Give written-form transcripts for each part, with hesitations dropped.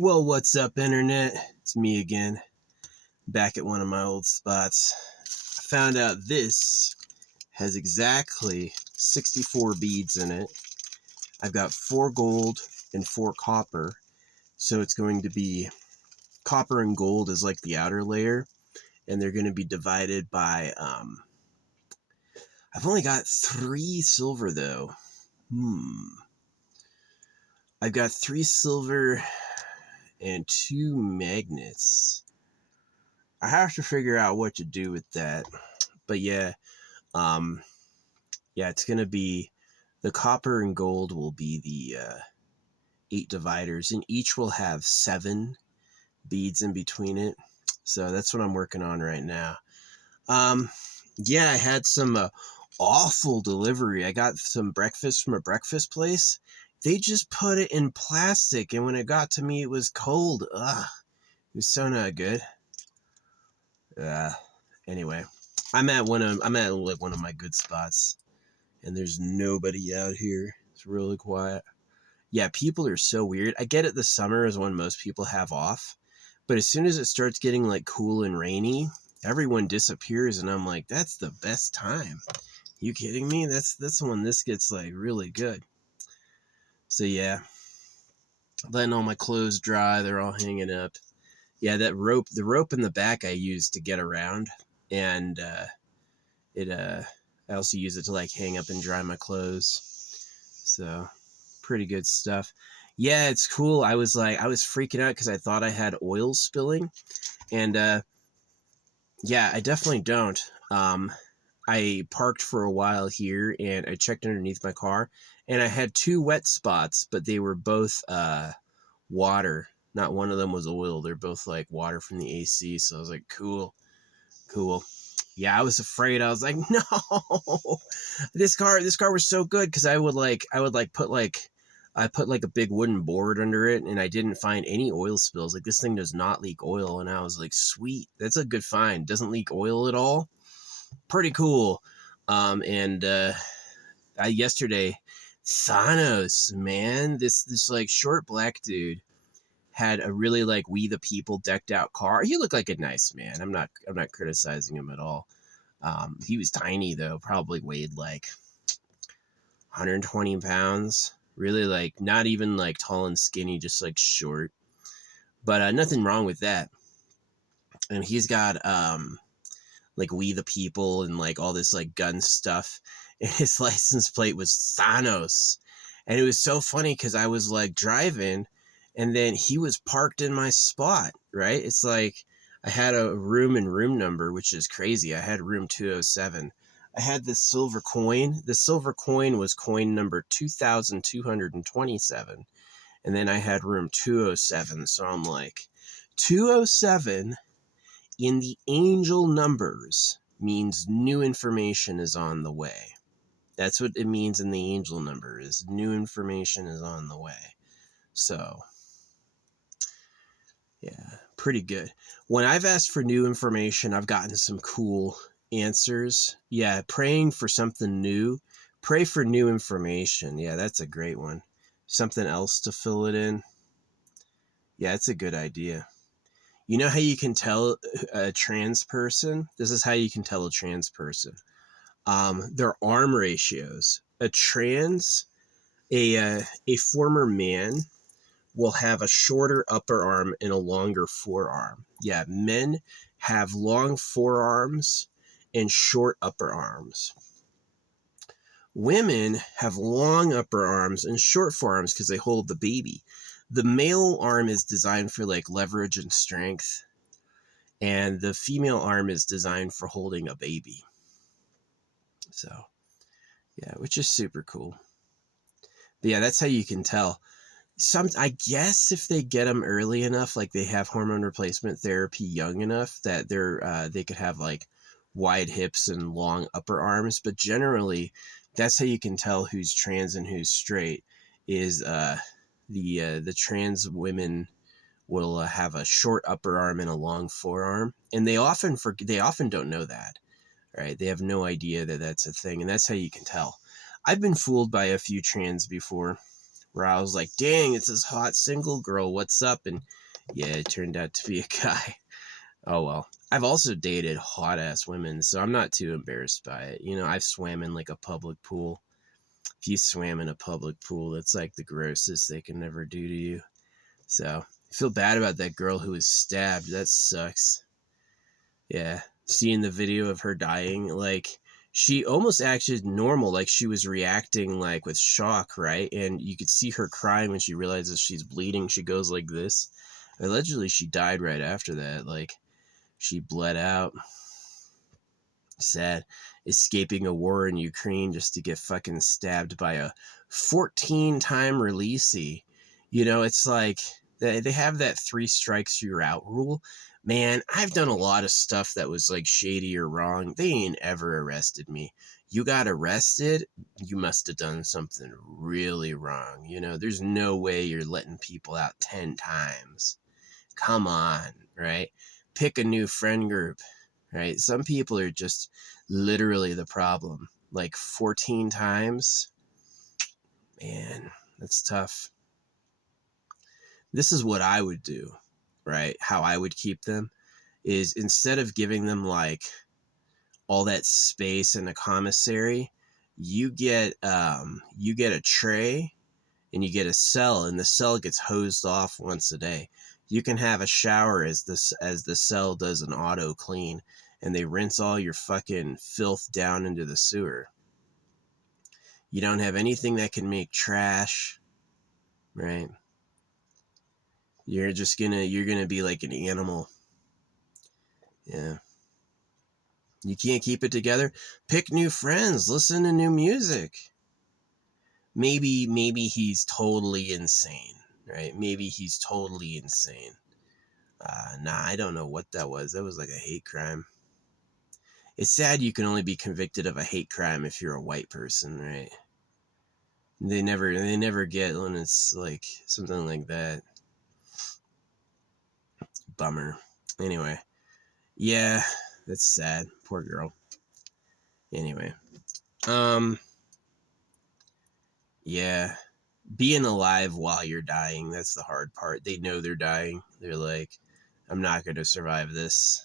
Well, what's up, Internet? It's me again, back at one of my old spots. I found out this has exactly 64 beads in it. I've got 4 gold and 4 copper, so it's going to be copper and gold is like the outer layer, and they're going to be divided by, I've only got 3 silver though. I've got 3 silver and 2 magnets. I have to figure out what to do with that. But yeah, it's gonna be the copper and gold will be the 8 dividers, and each will have 7 beads in between it. So that's what I'm working on right now. I had some awful delivery. I got some breakfast from a breakfast place. They just put it in plastic, and when it got to me, it was cold. Ugh, it was so not good. Anyway, I'm at one of my good spots, and there's nobody out here. It's really quiet. Yeah, people are so weird. I get it. The summer is when most people have off, but as soon as it starts getting like cool and rainy, everyone disappears, and I'm like, that's the best time. You kidding me? That's when this gets like really good. So yeah, letting all my clothes dry. They're all hanging up. Yeah, the rope in the back I use to get around, and I also use it to like hang up and dry my clothes. So pretty good stuff. Yeah, it's cool. I was freaking out because I thought I had oil spilling, and I definitely don't. I parked for a while here, and I checked underneath my car, and I had 2 wet spots, but they were both water. Not one of them was oil. They're both like water from the AC. So I was like, cool. Yeah, I was afraid. I was like, no, this car was so good because I put like a big wooden board under it, and I didn't find any oil spills. Like, this thing does not leak oil, and I was like, sweet, that's a good find. Doesn't leak oil at all. Pretty cool. Yesterday, Thanos, man, this like short black dude had a really like We the People decked out car. He looked like a nice man. I'm not criticizing him at all. He was tiny though, probably weighed like 120 pounds. Really, like, not even like tall and skinny, just like short. But nothing wrong with that. And he's got like We the People and like all this like gun stuff. And his license plate was Thanos. And it was so funny because I was like driving, and then he was parked in my spot, right? It's like I had a room and room number, which is crazy. I had room 207. I had this silver coin. The silver coin was coin number 2227. And then I had room 207. So I'm like, 207 in the angel numbers means new information is on the way. That's what it means in the angel number, is new information is on the way. So yeah, pretty good. When I've asked for new information, I've gotten some cool answers. Yeah, praying for something new. Pray for new information. Yeah, that's a great one. Something else to fill it in. Yeah, it's a good idea. You know how you can tell a trans person? This is how you can tell a trans person. Their arm ratios. A former man will have a shorter upper arm and a longer forearm. Yeah, men have long forearms and short upper arms. Women have long upper arms and short forearms because they hold the baby. The male arm is designed for like leverage and strength, and the female arm is designed for holding a baby. So, yeah, which is super cool. But yeah, that's how you can tell. I guess if they get them early enough, like they have hormone replacement therapy young enough that they could have like wide hips and long upper arms. But generally, that's how you can tell who's trans and who's straight. Is the trans women will have a short upper arm and a long forearm, and they often don't know that, right? They have no idea that that's a thing, and that's how you can tell. I've been fooled by a few trans before, where I was like, dang, it's this hot single girl. What's up? And yeah, it turned out to be a guy. Oh, well. I've also dated hot-ass women, so I'm not too embarrassed by it. You know, I've swam in, like, a public pool. If you swam in a public pool, that's, like, the grossest they can ever do to you. So, I feel bad about that girl who was stabbed. That sucks. Yeah. Seeing the video of her dying, like, she almost acted normal, like she was reacting, like, with shock, right? And you could see her crying when she realizes she's bleeding. She goes like this. Allegedly, she died right after that. Like, she bled out. Sad. Escaping a war in Ukraine just to get fucking stabbed by a 14-time releasee. You know, it's like they have that 3 strikes you're out rule. Man, I've done a lot of stuff that was like shady or wrong. They ain't ever arrested me. You got arrested, you must have done something really wrong. You know, there's no way you're letting people out 10 times. Come on, right? Pick a new friend group, right? Some people are just literally the problem. Like 14 times, man, that's tough. This is what I would do, right? How I would keep them is, instead of giving them like all that space in a commissary, you get a tray and you get a cell, and the cell gets hosed off once a day. You can have a shower as the cell does an auto clean, and they rinse all your fucking filth down into the sewer. You don't have anything that can make trash, right? You're gonna be like an animal. Yeah. You can't keep it together? Pick new friends, listen to new music. Maybe he's totally insane, right? Maybe he's totally insane. Nah, I don't know what that was. That was like a hate crime. It's sad you can only be convicted of a hate crime if you're a white person, right? They never get when it's like something like that. Bummer. Anyway, yeah, that's sad. Poor girl. Anyway, yeah, being alive while you're dying, that's the hard part. They know they're dying. They're like, I'm not going to survive this.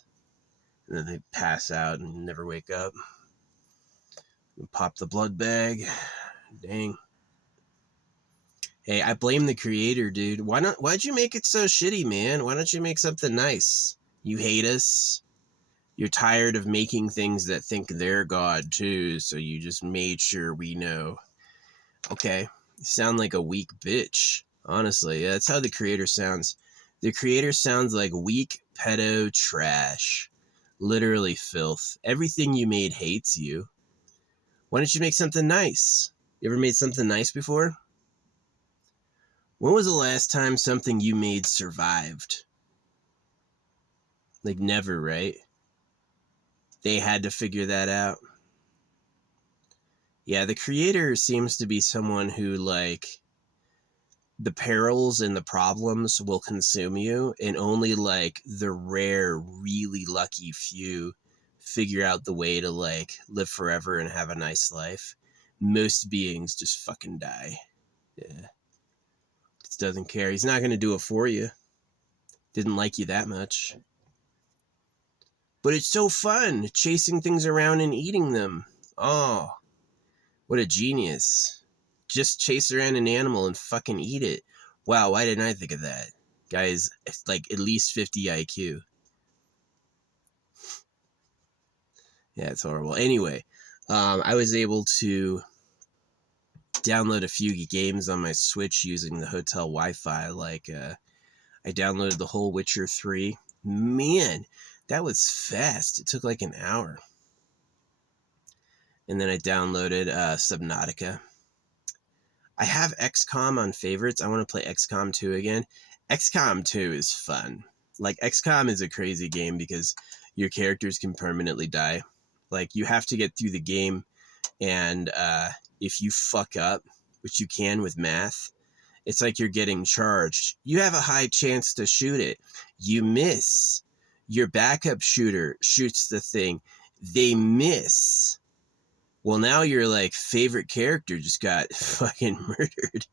And then they pass out and never wake up. Pop the blood bag. Dang. Hey, I blame the creator, dude. Why'd you make it so shitty, man? Why don't you make something nice? You hate us. You're tired of making things that think they're God, too, so you just made sure we know. Okay. You sound like a weak bitch. Honestly, yeah, that's how the creator sounds. The creator sounds like weak pedo trash. Literally filth. Everything you made hates you. Why don't you make something nice? You ever made something nice before? When was the last time something you made survived? Like, never, right? They had to figure that out. Yeah, the creator seems to be someone who, like, the perils and the problems will consume you, and only, like, the rare, really lucky few figure out the way to, like, live forever and have a nice life. Most beings just fucking die. Yeah. Just doesn't care. He's not going to do it for you. Didn't like you that much. But it's so fun, chasing things around and eating them. Oh, what a genius. Just chase around an animal and fucking eat it. Wow, why didn't I think of that? Guys, it's like at least 50 IQ. Yeah, it's horrible. Anyway, I was able to download a few games on my Switch using the hotel Wi-Fi. Like, I downloaded the whole Witcher 3. Man, that was fast. It took like an hour. And then I downloaded Subnautica. I have XCOM on favorites. I want to play XCOM 2 again. XCOM 2 is fun. Like, XCOM is a crazy game because your characters can permanently die. Like, you have to get through the game, and if you fuck up, which you can with math, it's like you're getting charged. You have a high chance to shoot it. You miss. Your backup shooter shoots the thing. They miss. Well, now your, like, favorite character just got fucking murdered.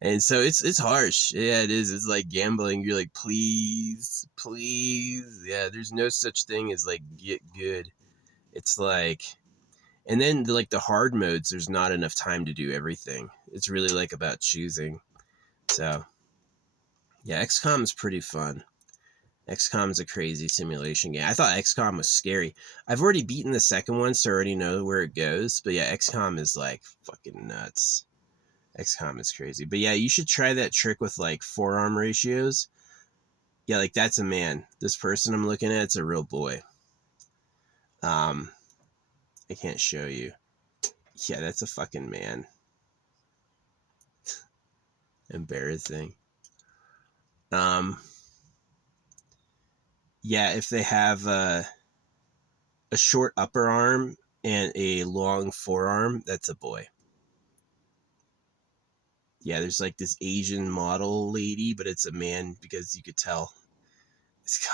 And so it's harsh. Yeah, it is. It's like gambling. You're like, please, please. Yeah, there's no such thing as like get good. It's like, and then like the hard modes, there's not enough time to do everything. It's really like about choosing. So yeah, XCOM is pretty fun. XCOM is a crazy simulation game. I thought XCOM was scary. I've already beaten the second one, so I already know where it goes. But yeah, XCOM is like fucking nuts. XCOM is crazy. But yeah, you should try that trick with like forearm ratios. Yeah, like that's a man. This person I'm looking at, it's a real boy. I can't show you. Yeah, that's a fucking man. Embarrassing. Yeah, if they have a short upper arm and a long forearm, that's a boy. Yeah, there's like this Asian model lady, but it's a man because you could tell it's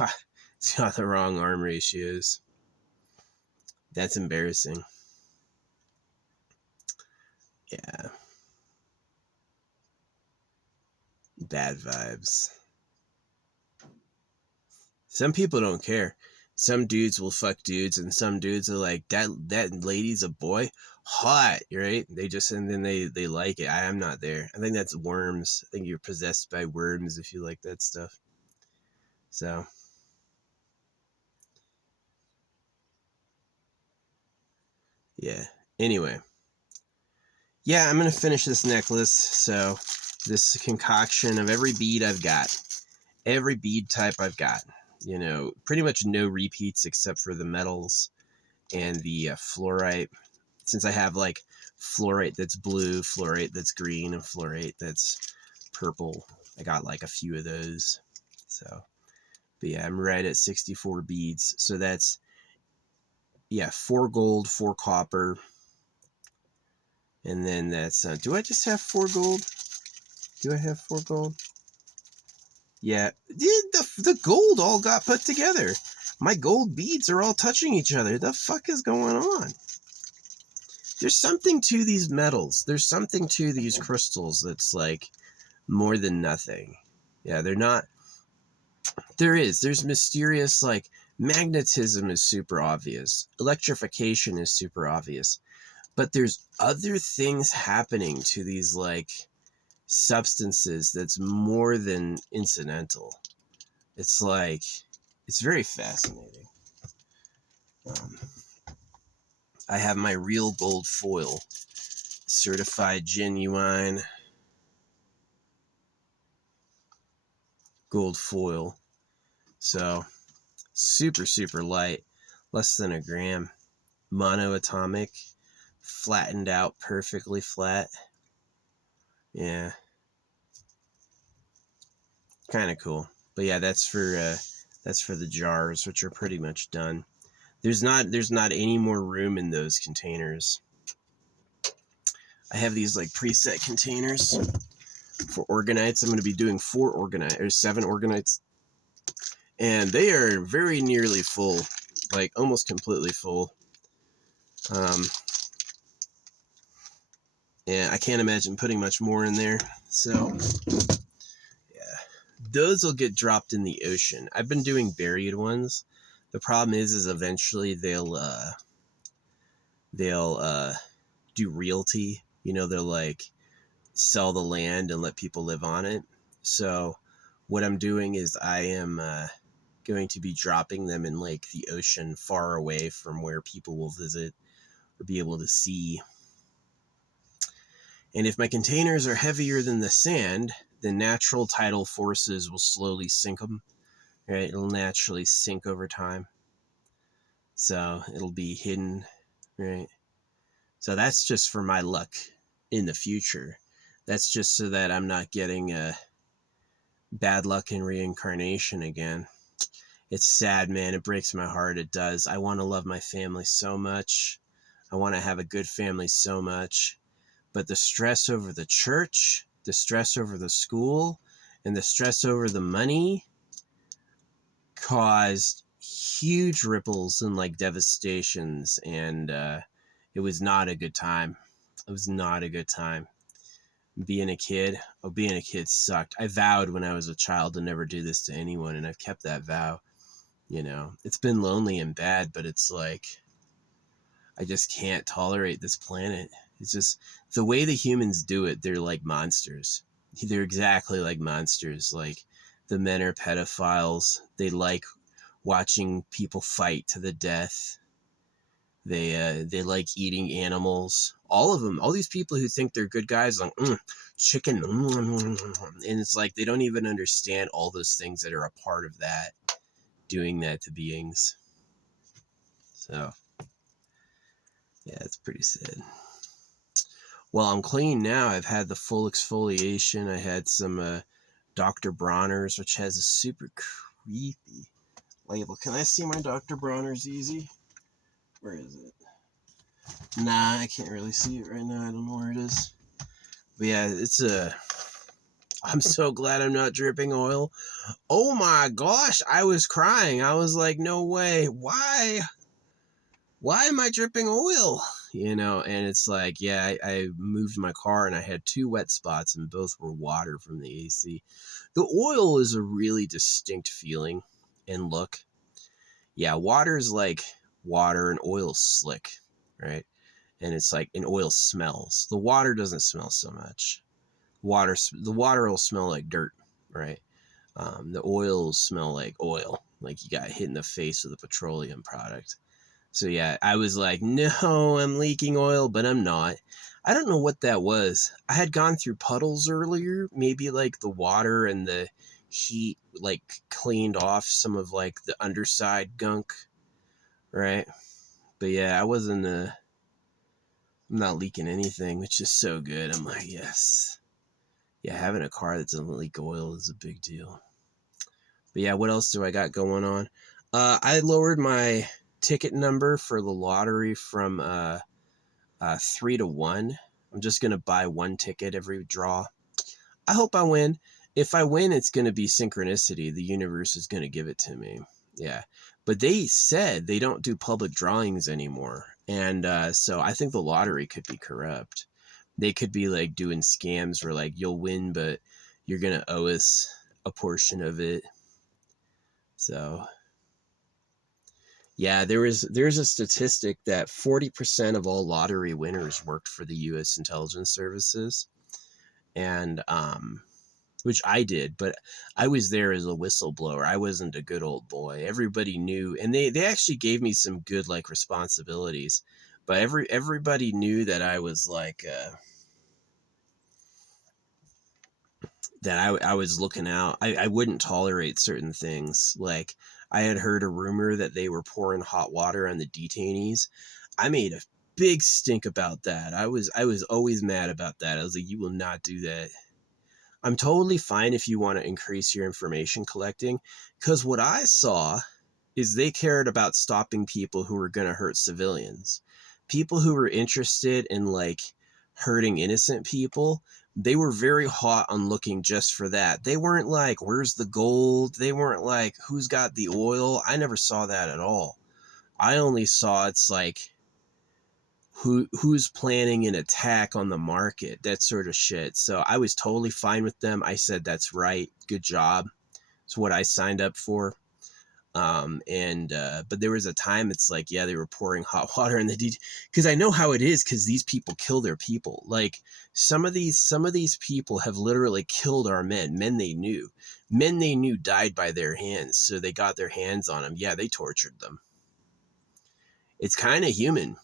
got the wrong arm ratios. That's embarrassing. Yeah. Bad vibes. Some people don't care. Some dudes will fuck dudes, and some dudes are like, that lady's a boy, hot, right? They just, and then they like it. I'm not there. I think that's worms. I think you're possessed by worms if you like that stuff. So yeah. Anyway, yeah, I'm gonna finish this necklace. So this concoction of every bead I've got, every bead type I've got. You know, pretty much no repeats except for the metals and the fluorite. Since I have like fluorite that's blue, fluorite that's green, and fluorite that's purple, I got like a few of those. So, but yeah, I'm right at 64 beads. So that's, yeah, 4 gold, 4 copper. And then that's, do I just have 4 gold? Do I have 4 gold? Yeah, the gold all got put together. My gold beads are all touching each other. The fuck is going on? There's something to these metals. There's something to these crystals that's like more than nothing. Yeah, they're not. There's mysterious, like, magnetism is super obvious. Electrification is super obvious. But there's other things happening to these, like, substances that's more than incidental. It's like, it's very fascinating. I have my real gold foil, certified genuine gold foil. So super, super light, less than a gram, monoatomic, flattened out, perfectly flat. Yeah, kind of cool. But yeah, that's for the jars, which are pretty much done. There's not any more room in those containers. I have these like preset containers for organites. I'm going to be doing 4 organites or 7 organites, and they are very nearly full, like almost completely full. Yeah, I can't imagine putting much more in there. So yeah, those will get dropped in the ocean. I've been doing buried ones. The problem is eventually they'll do realty. You know, they'll like sell the land and let people live on it. So what I'm doing is I am going to be dropping them in like the ocean, far away from where people will visit or be able to see. And if my containers are heavier than the sand, the natural tidal forces will slowly sink them. Right? It'll naturally sink over time. So it'll be hidden. Right? So that's just for my luck in the future. That's just so that I'm not getting bad luck in reincarnation again. It's sad, man. It breaks my heart. It does. I want to love my family so much. I want to have a good family so much. But the stress over the church, the stress over the school, and the stress over the money caused huge ripples and like devastations. And it was not a good time. It was not a good time. being a kid. Oh, being a kid sucked. I vowed when I was a child to never do this to anyone, and I've kept that vow. It's been lonely and bad, but it's like I just can't tolerate this planet. It's just the way the humans do it. They're like monsters. They're exactly like monsters. Like the men are pedophiles. They like watching people fight to the death. They like eating animals. All of them. All these people who think they're good guys, like chicken, and it's like they don't even understand all those things that are a part of that, doing that to beings. So yeah, it's pretty sad. Well, I'm clean now. I've had the full exfoliation. I had some Dr. Bronner's, which has a super creepy label. Can I see my Dr. Bronner's easy? Where is it? Nah, I can't really see it right now. I don't know where it is. But yeah, I'm so glad I'm not dripping oil. Oh my gosh, I was crying. I was like, no way. Why am I dripping oil? And it's like, yeah, I moved my car and I had 2 wet spots and both were water from the AC. The oil is a really distinct feeling and look. Yeah, water's like water and oil's slick, right? And it's like, and oil smells. The water doesn't smell so much. The water will smell like dirt, right? The oils smell like oil, like you got hit in the face with a petroleum product. So yeah, I was like, no, I'm leaking oil, but I'm not. I don't know what that was. I had gone through puddles earlier, maybe like the water and the heat like cleaned off some of like the underside gunk, right? But yeah, I'm not leaking anything, which is so good. I'm like, yes. Yeah, having a car that doesn't leak oil is a big deal. But yeah, what else do I got going on? I lowered my ticket number for the lottery from 3 to 1. I'm just going to buy 1 ticket every draw. I hope I win. If I win, it's going to be synchronicity. The universe is going to give it to me. Yeah. But they said they don't do public drawings anymore. And so I think the lottery could be corrupt. They could be like doing scams where like you'll win, but you're going to owe us a portion of it. So yeah, there's a statistic that 40% of all lottery winners worked for the U.S. intelligence services, and which I did, but I was there as a whistleblower. I wasn't a good old boy. Everybody knew, and they actually gave me some good like responsibilities, but everybody knew that I was like that I was looking out. I wouldn't tolerate certain things. Like I had heard a rumor that they were pouring hot water on the detainees. I made a big stink about that. I was always mad about that. I was like, you will not do that. I'm totally fine if you want to increase your information collecting, because what I saw is they cared about stopping people who were going to hurt civilians. People who were interested in like hurting innocent people, they were very hot on looking just for that. They weren't like, where's the gold? They weren't like, who's got the oil? I never saw that at all. I only saw it's like who's planning an attack on the market, that sort of shit. So I was totally fine with them. I said, that's right. Good job. It's what I signed up for. But there was a time it's like, yeah, they were pouring hot water in the because I know how it is, because these people kill their people. Like some of these people have literally killed our men they knew died by their hands, so they got their hands on them. Yeah, they tortured them. It's kind of human.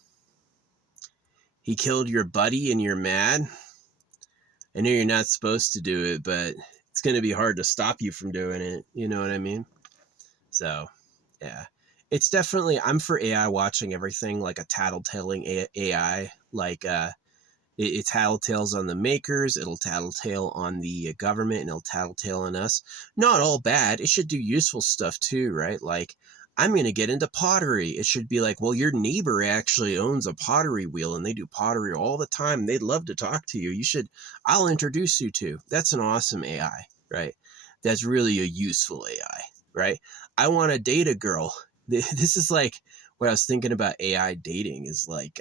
He killed your buddy and you're mad. I know you're not supposed to do it, but it's going to be hard to stop you from doing it. You know what I mean? So yeah, it's definitely, I'm for AI watching everything, like a tattletailing AI. Like it tattletales on the makers, it'll tattletale on the government, and it'll tattletale on us. Not all bad. It should do useful stuff too, right? Like I'm going to get into pottery. It should be like, well, your neighbor actually owns a pottery wheel and they do pottery all the time. They'd love to talk to you. I'll introduce you to. That's an awesome AI, right? That's really a useful AI, right? I want to date a girl. This is like what I was thinking about AI dating is like,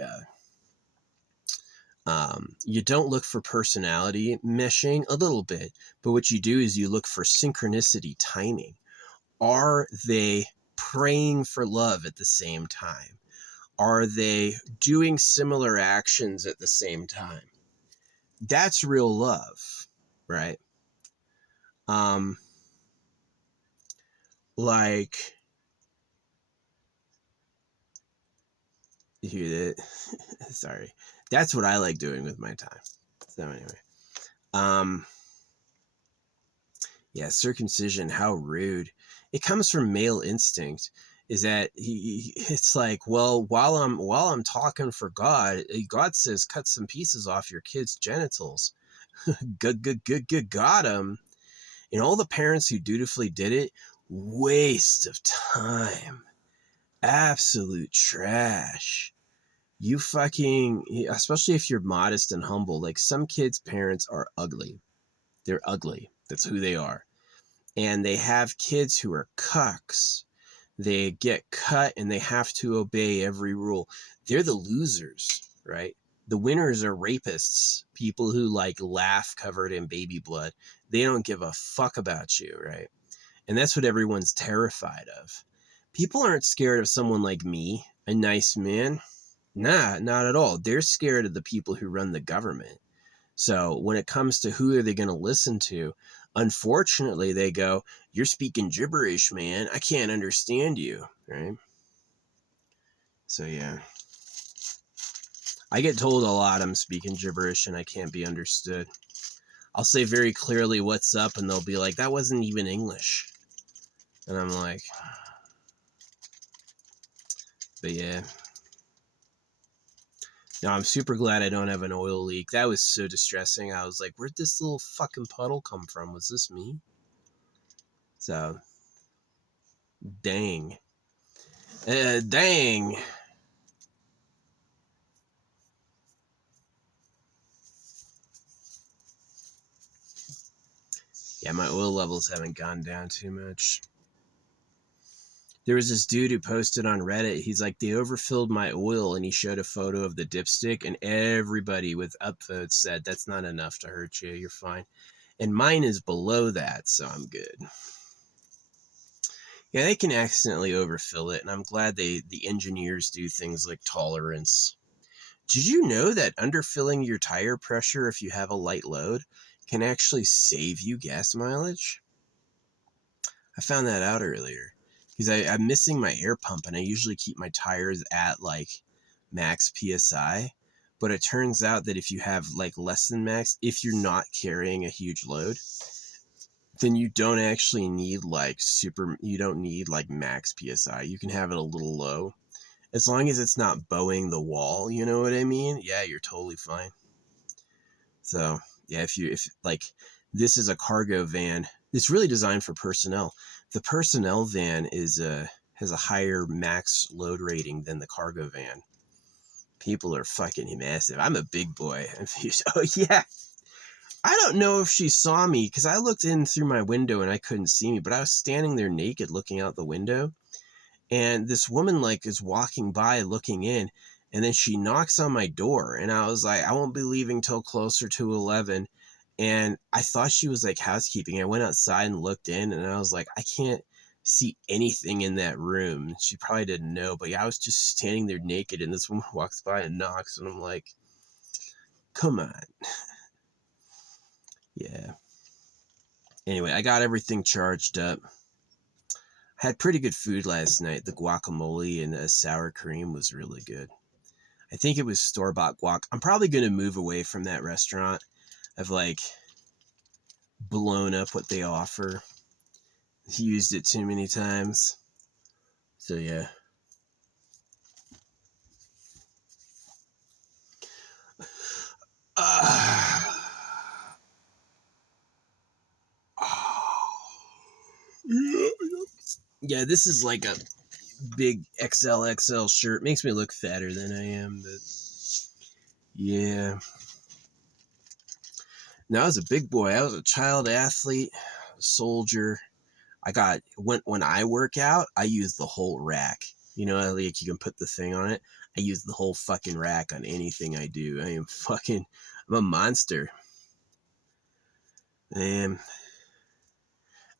You don't look for personality meshing a little bit, but what you do is you look for synchronicity timing. Are they praying for love at the same time? Are they doing similar actions at the same time? That's real love, right? Um, like, you hear that? Sorry. That's what I like doing with my time. So anyway, um, yeah, circumcision, how rude. It comes from male instinct. Is that it's like, well, while I'm talking for God, God says cut some pieces off your kid's genitals. Good, got him. And all the parents who dutifully did it, waste of time, absolute trash. You fucking, especially if you're modest and humble. Like, some kids' parents are ugly. They're ugly. That's who they are. And they have kids who are cucks. They get cut and they have to obey every rule. They're the losers, right? The winners are rapists, people who like laugh covered in baby blood. They don't give a fuck about you, right? And that's what everyone's terrified of. People aren't scared of someone like me, a nice man. Nah, not at all. They're scared of the people who run the government. So when it comes to who are they going to listen to, unfortunately, they go, "You're speaking gibberish, man. I can't understand you," right? So yeah, I get told a lot I'm speaking gibberish and I can't be understood. I'll say very clearly what's up, and they'll be like, "That wasn't even English," and I'm like, but yeah. No, I'm super glad I don't have an oil leak. That was so distressing. I was like, where'd this little fucking puddle come from? Was this me? So, dang. Dang. Yeah, my oil levels haven't gone down too much. There was this dude who posted on Reddit. He's like, they overfilled my oil, and he showed a photo of the dipstick, and everybody with upvotes said, that's not enough to hurt you. You're fine. And mine is below that, so I'm good. Yeah, they can accidentally overfill it, and I'm glad the engineers do things like tolerance. Did you know that underfilling your tire pressure if you have a light load can actually save you gas mileage? I found that out earlier because I'm missing my air pump, and I usually keep my tires at like max PSI. But it turns out that if you have like less than max, if you're not carrying a huge load, then you don't actually need you don't need like max PSI. You can have it a little low. As long as it's not bowing the wall, you know what I mean? Yeah, you're totally fine. So, yeah, if like, this is a cargo van. It's really designed for personnel. The personnel van has a higher max load rating than the cargo van. People are fucking massive. I'm a big boy. Oh, yeah. I don't know if she saw me because I looked in through my window and I couldn't see me, but I was standing there naked looking out the window. And this woman like is walking by looking in, and then she knocks on my door, and I was like, I won't be leaving till closer to 11. And I thought she was like housekeeping. I went outside and looked in, and I was like, I can't see anything in that room. She probably didn't know, but yeah, I was just standing there naked, and this woman walks by and knocks, and I'm like, come on. Yeah. Anyway, I got everything charged up. Had pretty good food last night. The guacamole and the sour cream was really good. I think it was store-bought guac. I'm probably going to move away from that restaurant. I've like blown up what they offer. Used it too many times. So yeah. Yeah, this is like a big XL shirt. Makes me look fatter than I am, but yeah. Now I was a big boy. I was a child athlete, soldier. When I work out, I use the whole rack. You know, like you can put the thing on it. I use the whole fucking rack on anything I do. I'm a monster. And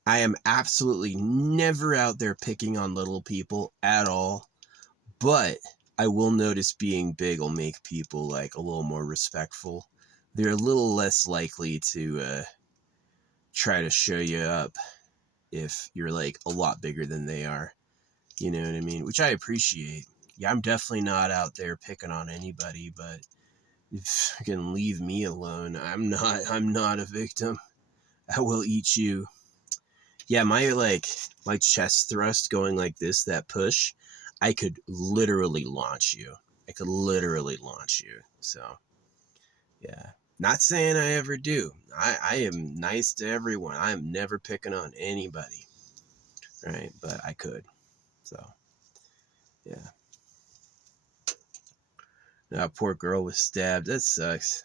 I am absolutely never out there picking on little people at all. But I will notice being big will make people like a little more respectful. They're a little less likely to try to show you up if you're like a lot bigger than they are. You know what I mean? Which I appreciate. Yeah, I'm definitely not out there picking on anybody, but if you can leave me alone, I'm not a victim. I will eat you. Yeah, my chest thrust going like this, that push, I could literally launch you. I could literally launch you. So yeah. Not saying I ever do. I am nice to everyone. I am never picking on anybody. Right? But I could. So yeah. That poor girl was stabbed. That sucks.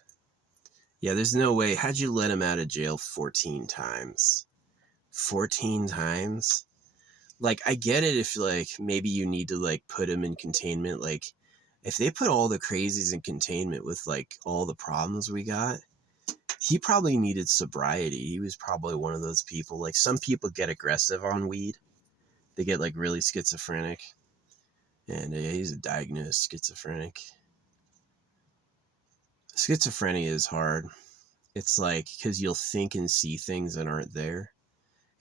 Yeah, there's no way. How'd you let him out of jail 14 times? 14 times? Like, I get it if, like, maybe you need to, like, put him in containment. Like, if they put all the crazies in containment with, like, all the problems we got, he probably needed sobriety. He was probably one of those people. Like, some people get aggressive on weed. They get, like, really schizophrenic. And he's a diagnosed schizophrenic. Schizophrenia is hard. It's like, because you'll think and see things that aren't there.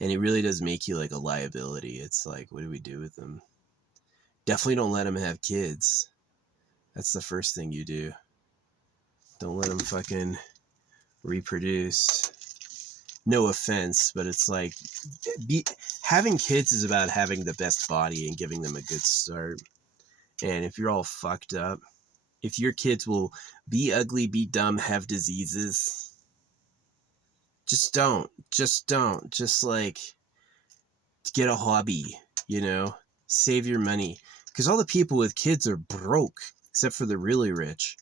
And it really does make you like a liability. It's like, what do we do with them? Definitely don't let them have kids. That's the first thing you do. Don't let them fucking reproduce. No offense, but it's like, having kids is about having the best body and giving them a good start. And if you're all fucked up, if your kids will be ugly, be dumb, have diseases, just don't. Just don't. Just like, get a hobby, you know? Save your money. Because all the people with kids are broke, except for the really rich,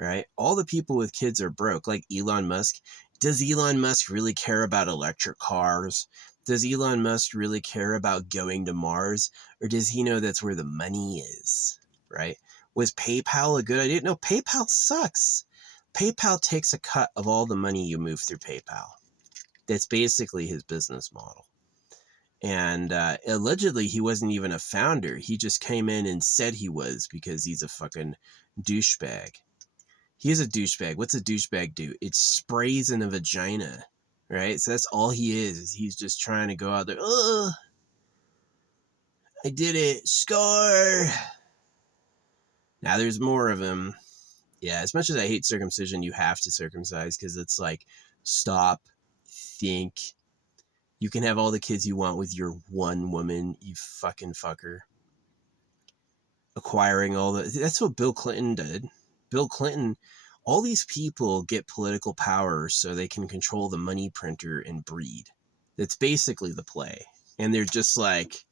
right? All the people with kids are broke, like Elon Musk. Does Elon Musk really care about electric cars? Does Elon Musk really care about going to Mars? Or does he know that's where the money is, right? Was PayPal a good idea? No, PayPal sucks. PayPal takes a cut of all the money you move through PayPal. That's basically his business model. And allegedly, he wasn't even a founder. He just came in and said he was because he's a fucking douchebag. He is a douchebag. What's a douchebag do? It sprays in a vagina, right? So that's all he is. He's just trying to go out there. Oh, I did it. Score. Now there's more of him. Yeah, as much as I hate circumcision, you have to circumcise because it's like, stop, think. You can have all the kids you want with your one woman, you fucking fucker. Acquiring all the... That's what Bill Clinton did. Bill Clinton... All these people get political power so they can control the money printer and breed. That's basically the play. And they're just like...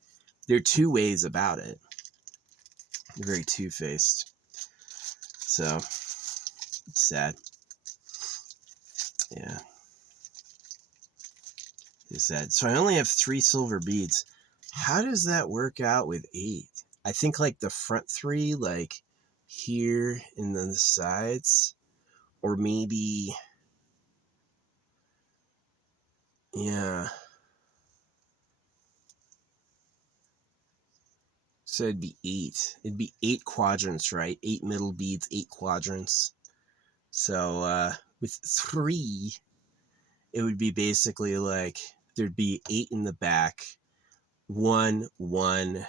They're two ways about it. They're very two-faced. So... It's sad. Yeah. It's sad. So I only have 3 silver beads. How does that work out with 8? I think like the front 3, like here and then the sides, or maybe, yeah. So it'd be 8. It'd be 8 quadrants, right? 8 middle beads, 8 quadrants. So with 3, it would be basically like there'd be 8 in the back, 1, 1,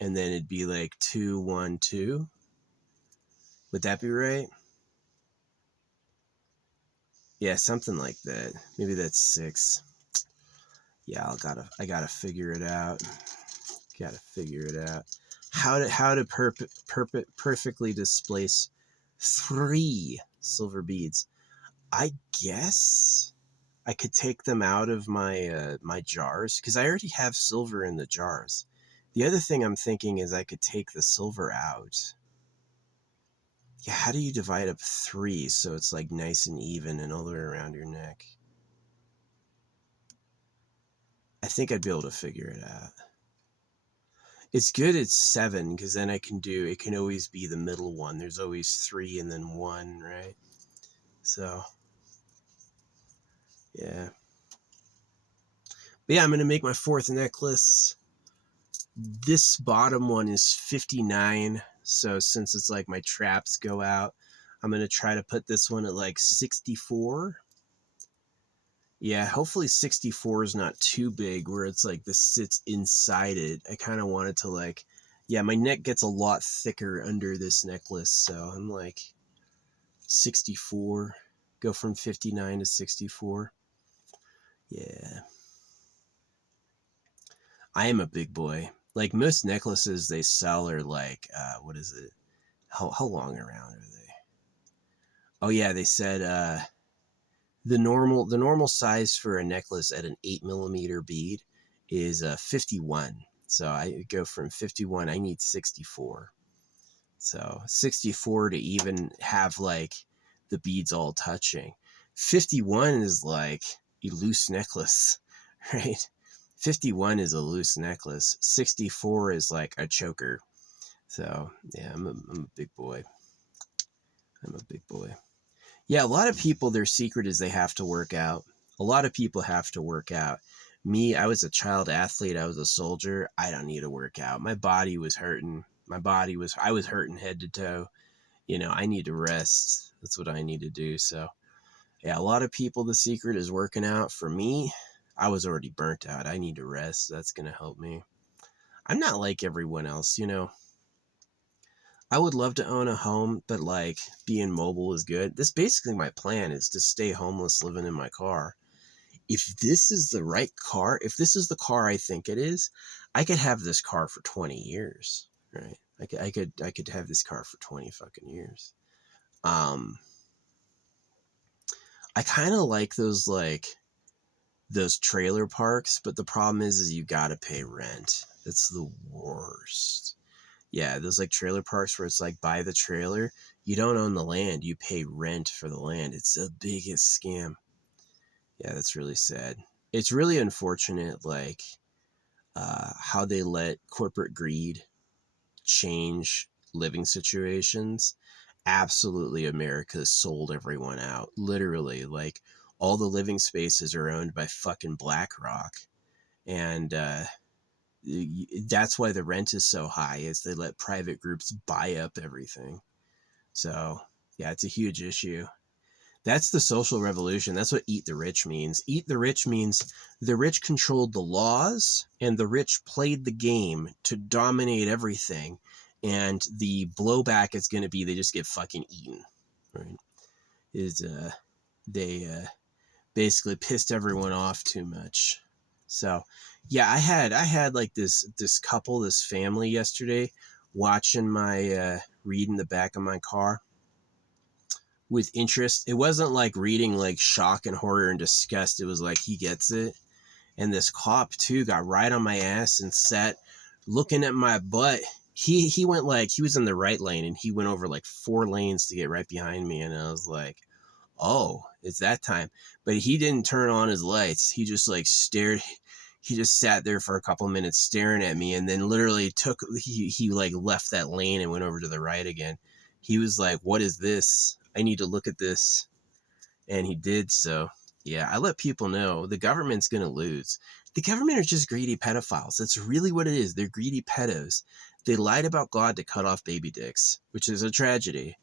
and then it'd be like 2, 1, 2. Would that be right? Yeah, something like that. Maybe that's 6. Yeah, I gotta figure it out. Gotta figure it out. How to perfectly displace 3 silver beads. I guess I could take them out of my my jars because I already have silver in the jars. The other thing I'm thinking is I could take the silver out. Yeah, how do you divide up 3 so it's like nice and even and all the way around your neck? I think I'd be able to figure it out. It's good at 7 because then it can always be the middle one. There's always 3 and then 1, right? So, yeah. But yeah, I'm going to make my 4th necklace. This bottom one is 59. So since it's like my traps go out, I'm going to try to put this one at like 64. Yeah, hopefully 64 is not too big where it's like this sits inside it. I kind of want it to like, yeah, my neck gets a lot thicker under this necklace. So I'm like 64, go from 59 to 64. Yeah. I am a big boy. Like most necklaces they sell are like, what is it? How long around are they? Oh yeah, they said the normal size for a necklace at an 8mm bead is 51. So I go from 51. I need 64. So 64 to even have like the beads all touching. 51 is like a loose necklace, right? 51 is a loose necklace. 64 is like a choker. So yeah, I'm a big boy. I'm a big boy. Yeah, a lot of people, their secret is they have to work out. A lot of people have to work out. Me, I was a child athlete. I was a soldier. I don't need to work out. My body was hurting. I was hurting head to toe. You know, I need to rest. That's what I need to do. So, yeah, a lot of people, the secret is working out. For me, I was already burnt out. I need to rest. That's going to help me. I'm not like everyone else, you know. I would love to own a home, but like being mobile is good. This basically my plan is to stay homeless living in my car. If this is the right car, if this is the car I think it is, I could have this car for 20 years, right? I could have this car for 20 fucking years. Um I kind of like those trailer parks, but the problem is you got to pay rent. It's the worst. Yeah, those like trailer parks where it's like buy the trailer. You don't own the land. You pay rent for the land. It's the biggest scam. Yeah, that's really sad. It's really unfortunate, like how they let corporate greed change living situations. Absolutely, America sold everyone out. Literally, like all the living spaces are owned by fucking BlackRock, and that's why the rent is so high. Is they let private groups buy up everything. So yeah, it's a huge issue. That's the social revolution. That's what eat the rich means. Eat the rich means the rich controlled the laws and the rich played the game to dominate everything. And the blowback is going to be they just get fucking eaten. Right? Is they basically pissed everyone off too much. So yeah, I had like this couple, this family yesterday watching my read in the back of my car with interest. It wasn't like reading like shock and horror and disgust. It was like he gets it. And this cop too got right on my ass and sat looking at my butt. He went like he was in the right lane and he went over like 4 lanes to get right behind me, and I was like, "Oh, it's that time." But he didn't turn on his lights. He just like stared. He just sat there for a couple of minutes staring at me, and then literally he like left that lane and went over to the right again. He was like, "What is this? I need to look at this." And he did. So yeah, I let people know the government's going to lose. The government are just greedy pedophiles. That's really what it is. They're greedy pedos. They lied about God to cut off baby dicks, which is a tragedy.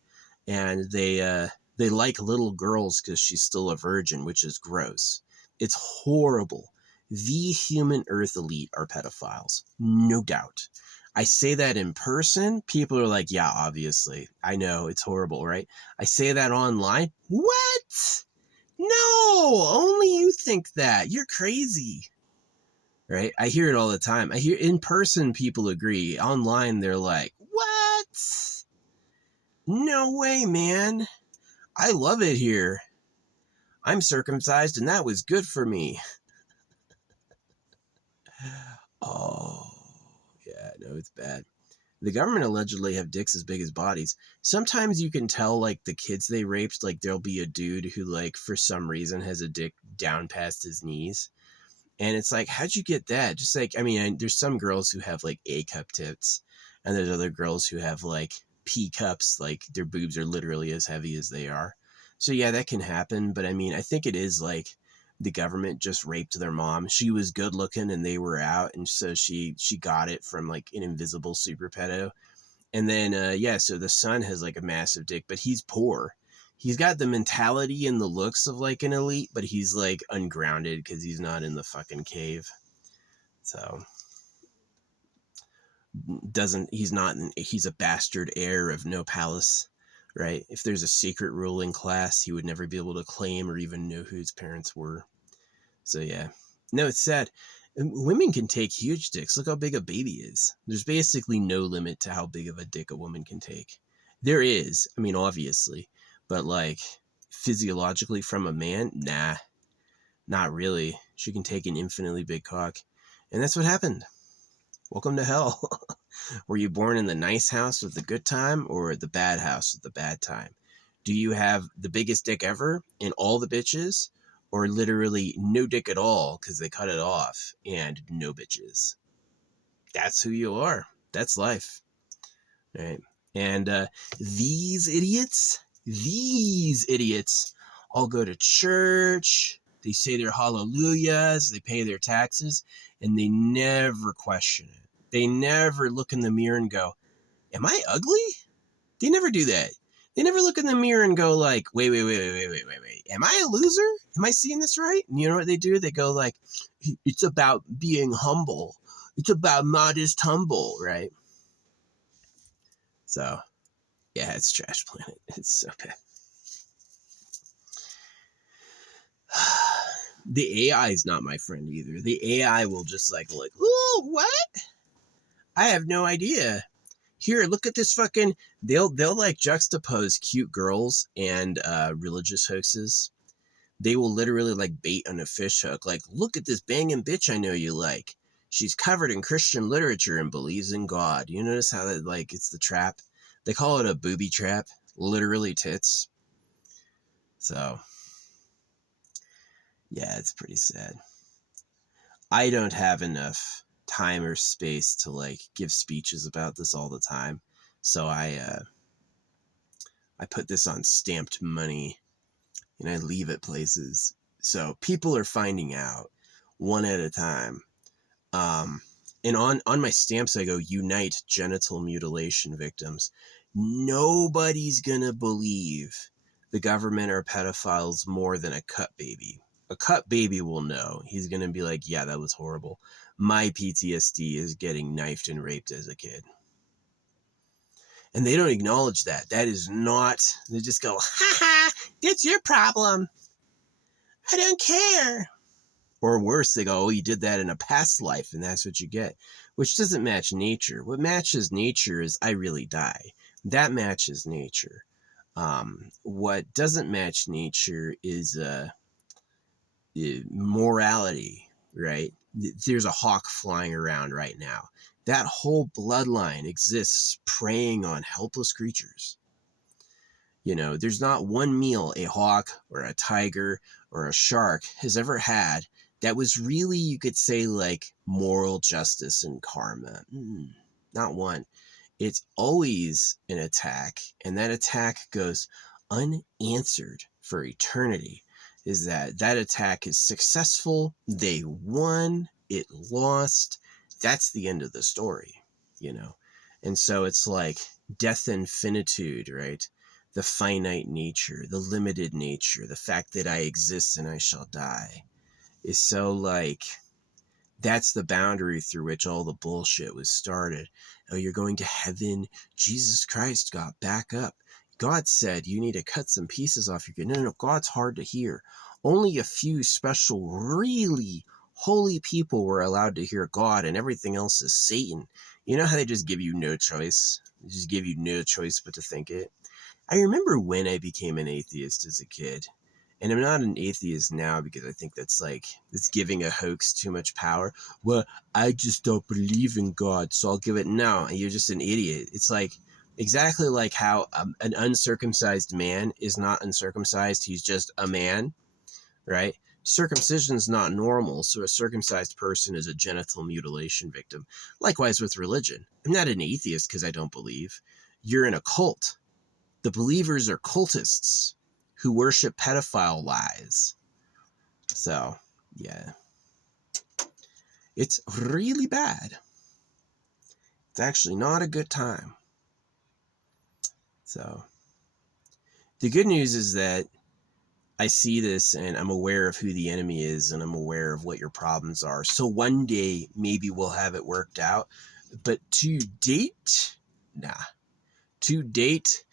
And they like little girls because she's still a virgin, which is gross. It's horrible. The human earth elite are pedophiles, no doubt. I say that in person, people are like, yeah, obviously. I know, it's horrible, right? I say that online. What? No, only you think that. You're crazy. Right? I hear it all the time. I hear in person people agree. Online they're like, "What? No way, man. I love it here. I'm circumcised and that was good for me." Oh, yeah, no, it's bad. The government allegedly have dicks as big as bodies. Sometimes you can tell, like, the kids they raped, like, there'll be a dude who, like, for some reason has a dick down past his knees. And it's like, how'd you get that? Just like, I mean, there's some girls who have like A cup tits, and there's other girls who have like P cups, like their boobs are literally as heavy as they are. So yeah, that can happen. But I mean, I think it is like the government just raped their mom. She was good looking and they were out. And so she got it from like an invisible super pedo. And then, yeah, so the son has like a massive dick, but he's poor. He's got the mentality and the looks of like an elite, but he's like ungrounded because he's not in the fucking cave. So he's a bastard heir of no palace, right? If there's a secret ruling class, he would never be able to claim or even know who his parents were. So yeah, no, it's sad. Women can take huge dicks. Look how big a baby is. There's basically no limit to how big of a dick a woman can take. There is, I mean, obviously, but like physiologically from a man, nah, not really. She can take an infinitely big cock. And that's what happened. Welcome to hell. Were you born in the nice house with the good time or the bad house with the bad time? Do you have the biggest dick ever and all the bitches? Or literally no dick at all because they cut it off and no bitches? That's who you are. That's life. Right? And these idiots all go to church. They say their hallelujahs. They pay their taxes. And they never question it. They never look in the mirror and go, am I ugly? They never do that. They never look in the mirror and go like, wait. Am I a loser? Am I seeing this right? And you know what they do? They go like, it's about being humble. It's about modest humble, right? So, yeah, it's Trash Planet. It's so bad. The AI is not my friend either. The AI will just like, oh, what? I have no idea. Here, look at this fucking. They'll like juxtapose cute girls and religious hoaxes. They will literally like bait on a fish hook. Like, look at this banging bitch I know you like. She's covered in Christian literature and believes in God. You notice how that like it's the trap? They call it a booby trap. Literally tits. So, yeah, it's pretty sad. I don't have enough time or space to like give speeches about this all the time. So I put this on stamped money and I leave it places. So people are finding out one at a time. And on my stamps, I go, unite genital mutilation victims. Nobody's gonna believe the government or pedophiles more than a cut baby. A cut baby will know. He's gonna be like, yeah, that was horrible. My PTSD is getting knifed and raped as a kid. And they don't acknowledge that. That is not, they just go, ha ha, that's your problem. I don't care. Or worse, they go, oh, you did that in a past life and that's what you get, which doesn't match nature. What matches nature is I really die. That matches nature. What doesn't match nature is morality, right? There's a hawk flying around right now. That whole bloodline exists preying on helpless creatures. You know, there's not one meal a hawk or a tiger or a shark has ever had that was really, you could say, like moral justice and karma. Not one. It's always an attack, and that attack goes unanswered for eternity. Is that attack is successful, they won, it lost, that's the end of the story, you know? And so it's like death and finitude, right? The finite nature, the limited nature, the fact that I exist and I shall die is so like, that's the boundary through which all the bullshit was started. Oh, you're going to heaven. Jesus Christ got back up. God said you need to cut some pieces off your kid. No, God's hard to hear. Only a few special, really holy people were allowed to hear God, and everything else is Satan. You know how they just give you no choice? They just give you no choice but to think it. I remember when I became an atheist as a kid. And I'm not an atheist now because I think that's like, it's giving a hoax too much power. Well, I just don't believe in God, so I'll give it. No, you're just an idiot. It's like exactly like how an uncircumcised man is not uncircumcised. He's just a man, right? Circumcision's not normal, so a circumcised person is a genital mutilation victim. Likewise with religion. I'm not an atheist because I don't believe. You're in a cult. The believers are cultists who worship pedophile lies. So, yeah. It's really bad. It's actually not a good time. So, the good news is that I see this and I'm aware of who the enemy is and I'm aware of what your problems are. So one day, maybe we'll have it worked out. But to date, nah. To date,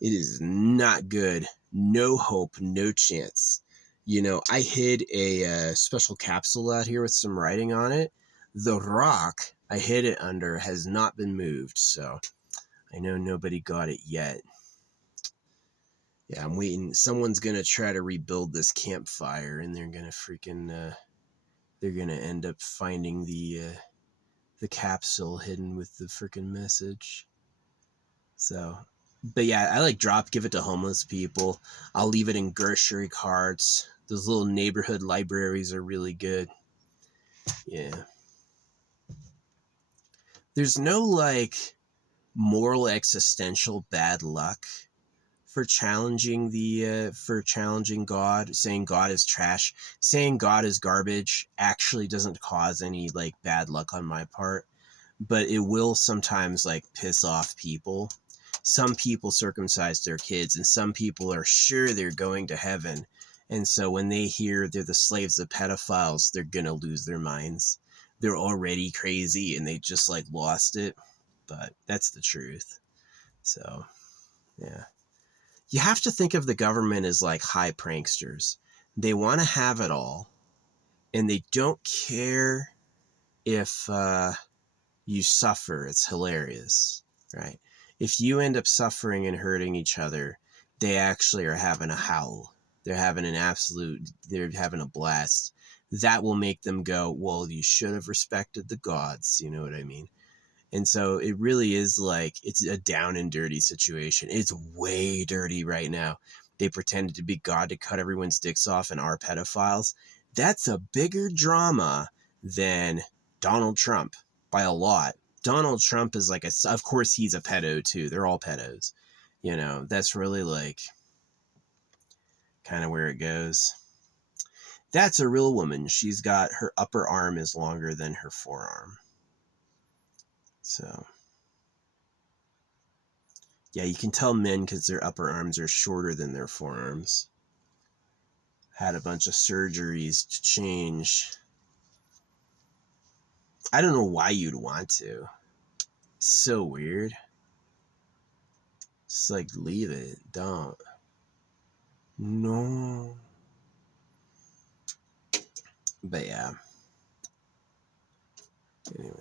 it is not good. No hope, no chance. You know, I hid a special capsule out here with some writing on it. The rock I hid it under has not been moved, so I know nobody got it yet. Yeah, I'm waiting. Someone's gonna try to rebuild this campfire, and they're gonna freaking they're gonna end up finding the capsule hidden with the freaking message. So, but yeah, I like give it to homeless people. I'll leave it in grocery carts. Those little neighborhood libraries are really good. Yeah. There's no like moral existential bad luck for challenging God, saying God is trash, saying God is garbage actually doesn't cause any like bad luck on my part, but it will sometimes like piss off people. Some people circumcise their kids and some people are sure they're going to heaven. And so when they hear they're the slaves of pedophiles, they're going to lose their minds. They're already crazy and they just like lost it. But that's the truth. So, yeah. You have to think of the government as like high pranksters. They want to have it all, and they don't care if you suffer. It's hilarious, right? If you end up suffering and hurting each other, they actually are having a howl. They're having a blast. That will make them go, well, you should have respected the gods. You know what I mean? And so it really is like, it's a down and dirty situation. It's way dirty right now. They pretended to be God to cut everyone's dicks off and are pedophiles. That's a bigger drama than Donald Trump by a lot. Donald Trump is like of course he's a pedo too. They're all pedos. You know, that's really like kind of where it goes. That's a real woman. She's got her upper arm is longer than her forearm. So. Yeah, you can tell men because their upper arms are shorter than their forearms. Had a bunch of surgeries to change. I don't know why you'd want to. So weird. Just like leave it. Don't. No. But yeah. Anyway.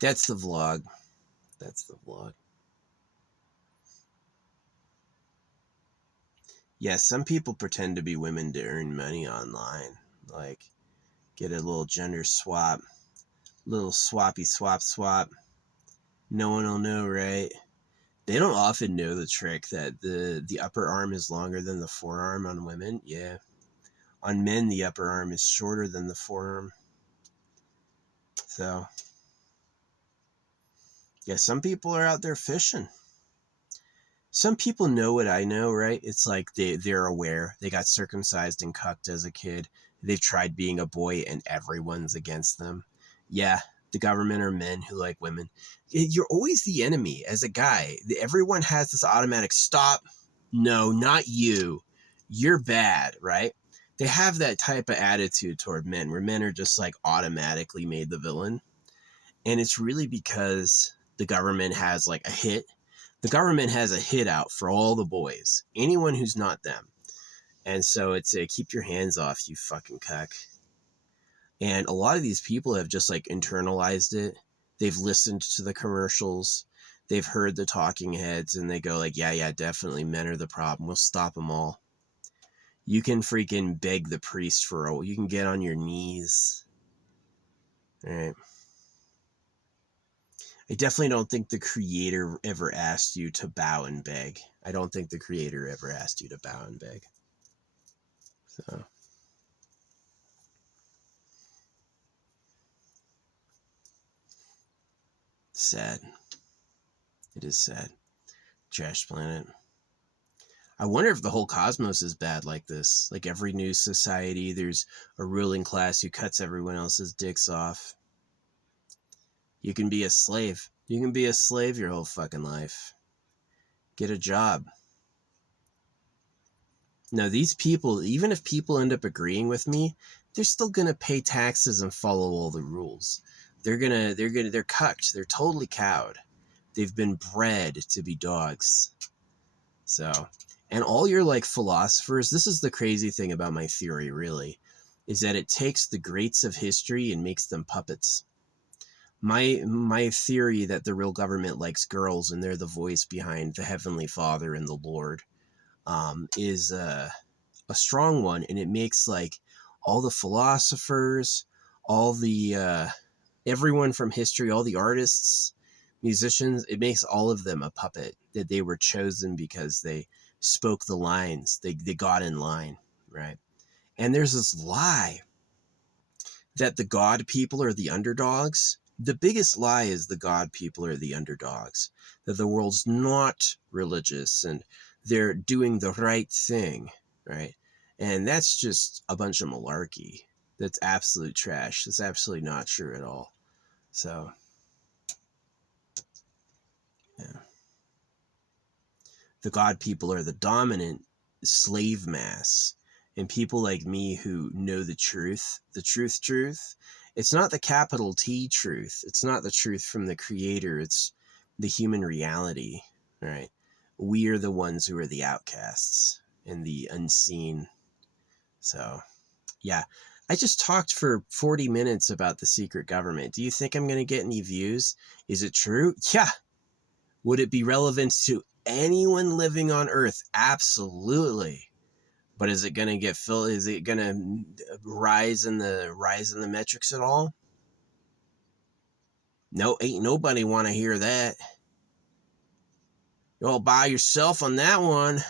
That's the vlog. Yeah, some people pretend to be women to earn money online. Like, get a little gender swap. Little swappy swap. No one will know, right? They don't often know the trick that the upper arm is longer than the forearm on women. Yeah. On men, the upper arm is shorter than the forearm. So, yeah, some people are out there fishing. Some people know what I know, right? It's like they're aware. They got circumcised and cucked as a kid. They've tried being a boy and everyone's against them. Yeah, the government are men who like women. You're always the enemy as a guy. Everyone has this automatic stop. No, not you. You're bad, right? They have that type of attitude toward men where men are just like automatically made the villain. And it's really because the government has like a hit. The government has a hit out for all the boys, anyone who's not them. And so it's a keep your hands off, you fucking cuck. And a lot of these people have just like internalized it. They've listened to the commercials. They've heard the talking heads and they go like, yeah, definitely men are the problem. We'll stop them all. You can freaking beg the priest you can get on your knees. All right. I definitely don't think the creator ever asked you to bow and beg. I don't think the creator ever asked you to bow and beg. So, sad. It is sad. Trash planet. I wonder if the whole cosmos is bad like this. Like every new society, there's a ruling class who cuts everyone else's dicks off. You can be a slave. You can be a slave your whole fucking life. Get a job. No, these people, even if people end up agreeing with me, they're still gonna pay taxes and follow all the rules. They're cucked. They're totally cowed. They've been bred to be dogs. So, and all your like philosophers, this is the crazy thing about my theory, really, is that it takes the greats of history and makes them puppets. My theory that the real government likes girls and they're the voice behind the Heavenly Father and the Lord is a strong one, and it makes like all the philosophers, all the everyone from history, all the artists, musicians, it makes all of them a puppet, that they were chosen because they spoke the lines, they got in line, right? And there's this lie that the God people are the underdogs. The biggest lie is the God people are the underdogs, that the world's not religious and they're doing the right thing, right? And that's just a bunch of malarkey. That's absolute trash. That's absolutely not true at all. So, yeah. The God people are the dominant slave mass. And people like me who know the truth, it's not the capital T truth. It's not the truth from the creator. It's the human reality, right? We are the ones who are the outcasts and the unseen. So, yeah. I just talked for 40 minutes about the secret government. Do you think I'm going to get any views? Is it true? Yeah. Would it be relevant to anyone living on Earth? Absolutely. But is it going to get filled? Is it going to rise in the metrics at all? No, ain't nobody want to hear that. You're all by yourself on that one.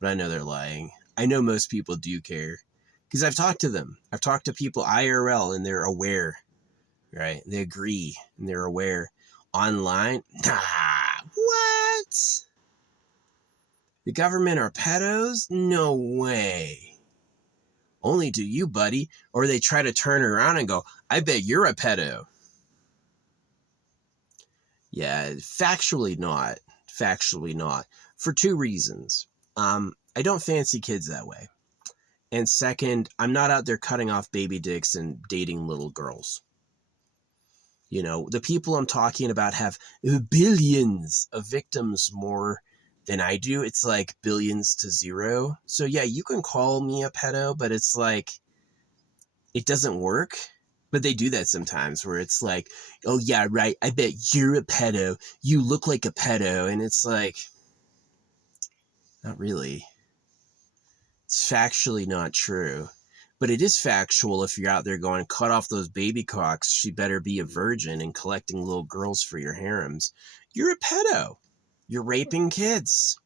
But I know they're lying. I know most people do care because I've talked to them. I've talked to people IRL and they're aware, right? They agree and they're aware. Online, nah, what? The government are pedos? No way. Only to you, buddy. Or they try to turn around and go, I bet you're a pedo. Yeah, factually not. Factually not. For two reasons. I don't fancy kids that way. And second, I'm not out there cutting off baby dicks and dating little girls. You know, the people I'm talking about have billions of victims more than I do. It's like billions to zero. So yeah, you can call me a pedo, but it's like, it doesn't work. But they do that sometimes where it's like, oh yeah, right, I bet you're a pedo. You look like a pedo. And it's like, not really. It's factually not true. But it is factual if you're out there going, cut off those baby cocks. She better be a virgin and collecting little girls for your harems. You're a pedo. You're raping kids.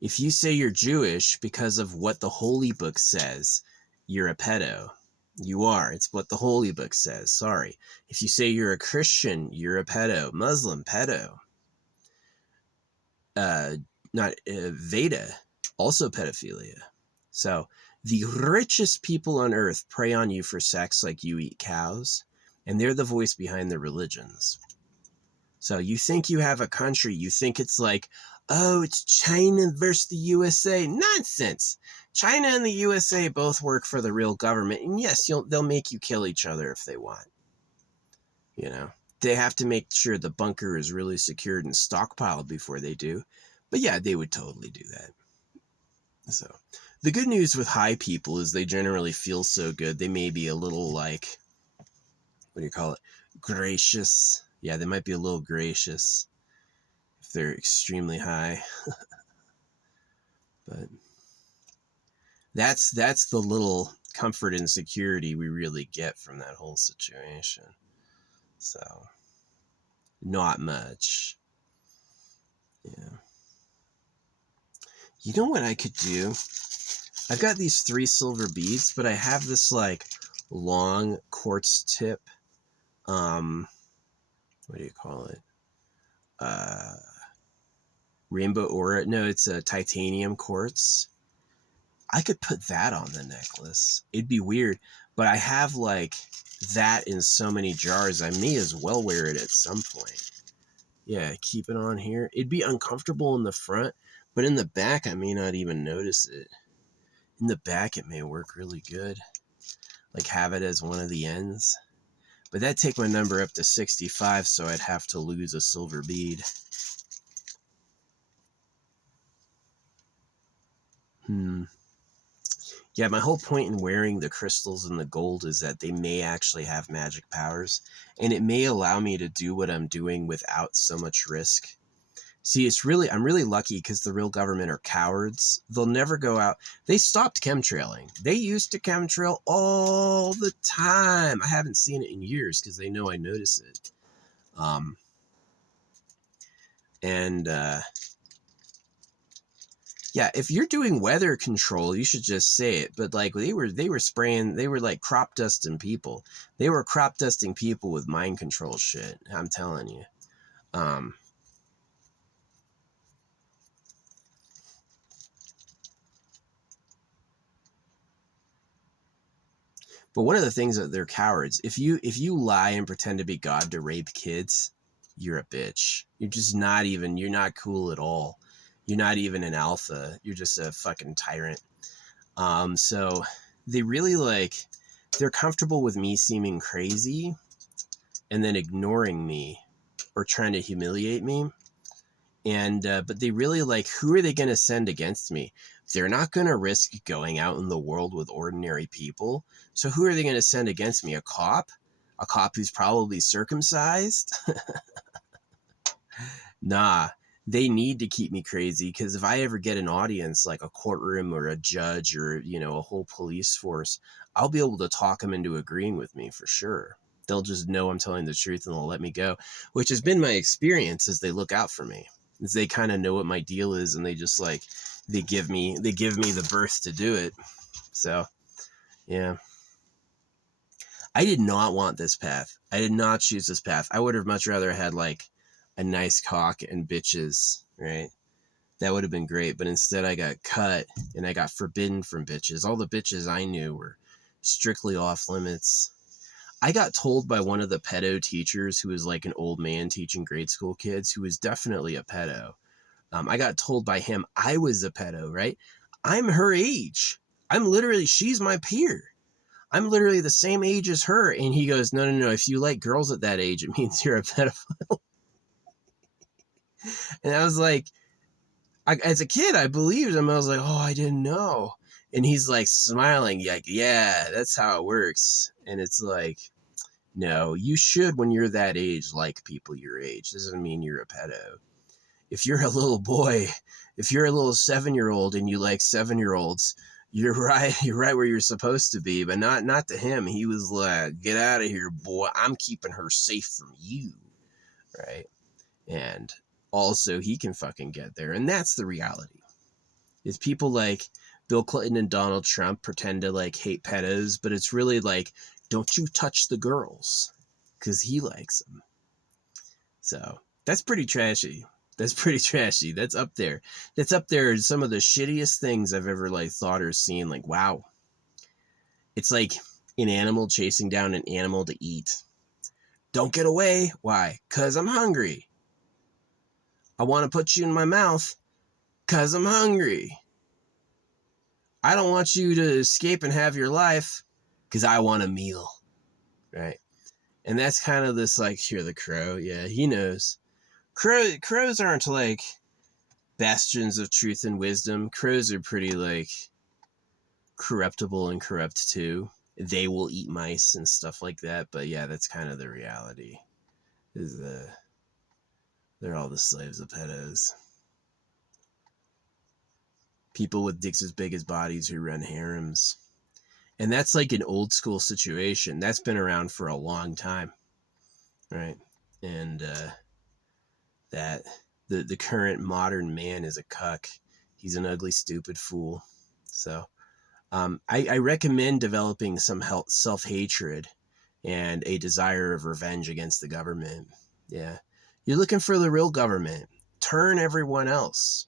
If you say you're Jewish because of what the Holy Book says, you're a pedo. You are. It's what the Holy Book says. Sorry. If you say you're a Christian, you're a pedo. Muslim, pedo. Veda, also pedophilia. So the richest people on earth prey on you for sex like you eat cows, and they're the voice behind the religions. So you think you have a country, you think it's like, oh, it's China versus the USA. Nonsense. China and the USA both work for the real government, and yes, they'll make you kill each other if they want. You know, they have to make sure the bunker is really secured and stockpiled before they do. But yeah, they would totally do that. So the good news with high people is they generally feel so good. They may be a little like, what do you call it? Gracious. Yeah, they might be a little gracious if they're extremely high. But that's the little comfort and security we really get from that whole situation. So not much. Yeah. You know what I could do? I've got these 3 silver beads, but I have this like long quartz tip. What do you call it? Rainbow aura. No, it's a titanium quartz. I could put that on the necklace. It'd be weird, but I have like that in so many jars. I may as well wear it at some point. Yeah, keep it on here. It'd be uncomfortable in the front, but in the back, I may not even notice it. In the back, it may work really good. Like have it as one of the ends. But that'd take my number up to 65, so I'd have to lose a silver bead. Yeah, my whole point in wearing the crystals and the gold is that they may actually have magic powers, and it may allow me to do what I'm doing without so much risk. See, I'm really lucky because the real government are cowards. They'll never go out. They stopped chemtrailing. They used to chemtrail all the time. I haven't seen it in years because they know I notice it. Yeah, if you're doing weather control, you should just say it. But like they were spraying, they were like crop dusting people. They were crop dusting people with mind control shit. I'm telling you. But one of the things that they're cowards. If you lie and pretend to be God to rape kids, you're a bitch. You're not cool at all. You're not even an alpha. You're just a fucking tyrant. So they really they're comfortable with me seeming crazy and then ignoring me or trying to humiliate me. And but they really who are they going to send against me? They're not going to risk going out in the world with ordinary people. So who are they going to send against me? A cop who's probably circumcised? Nah, they need to keep me crazy because if I ever get an audience like a courtroom or a judge or a whole police force, I'll be able to talk them into agreeing with me for sure. They'll just know I'm telling the truth and they'll let me go, which has been my experience as they look out for me. As they kind of know what my deal is and they just they give me the berth to do it. So yeah, I did not want this path. I did not choose this path. I would have much rather had a nice cock and bitches, right? That would have been great. But instead I got cut and I got forbidden from bitches. All the bitches I knew were strictly off limits. I got told by one of the pedo teachers who was like an old man teaching grade school kids who was definitely a pedo. I got told by him I was a pedo, right? I'm her age. She's my peer. I'm literally the same age as her. And he goes, no. If you like girls at that age, it means you're a pedophile. And I was like, as a kid, I believed him. I was like, oh, I didn't know. And he's like smiling, like, yeah, that's how it works. And it's like, no, you should, when you're that age, like people your age. Doesn't mean you're a pedo. If you're a little boy, if you're a little 7-year-old and you like 7-year-olds, you're right where you're supposed to be, but not to him. He was like, get out of here, boy. I'm keeping her safe from you. Right. And also he can fucking get there. And that's the reality. Is people like Bill Clinton and Donald Trump pretend to hate pedos, but it's really don't you touch the girls because he likes them. So that's pretty trashy. That's pretty trashy. That's up there. That's up there. Some of the shittiest things I've ever thought or seen. Wow. It's like an animal chasing down an animal to eat. Don't get away. Why? 'Cause I'm hungry. I want to put you in my mouth 'cause I'm hungry. I don't want you to escape and have your life 'cause I want a meal. Right? And that's kind of this hear the crow. Yeah, he knows. Crows aren't bastions of truth and wisdom. Crows are pretty corruptible and corrupt too. They will eat mice and stuff like that. But yeah, that's kind of the reality. They're all the slaves of pedos. People with dicks as big as bodies who run harems. And that's an old school situation. That's been around for a long time. Right? And that the current modern man is a cuck. He's an ugly, stupid fool. So I recommend developing some self-hatred and a desire of revenge against the government. Yeah. You're looking for the real government. Turn everyone else.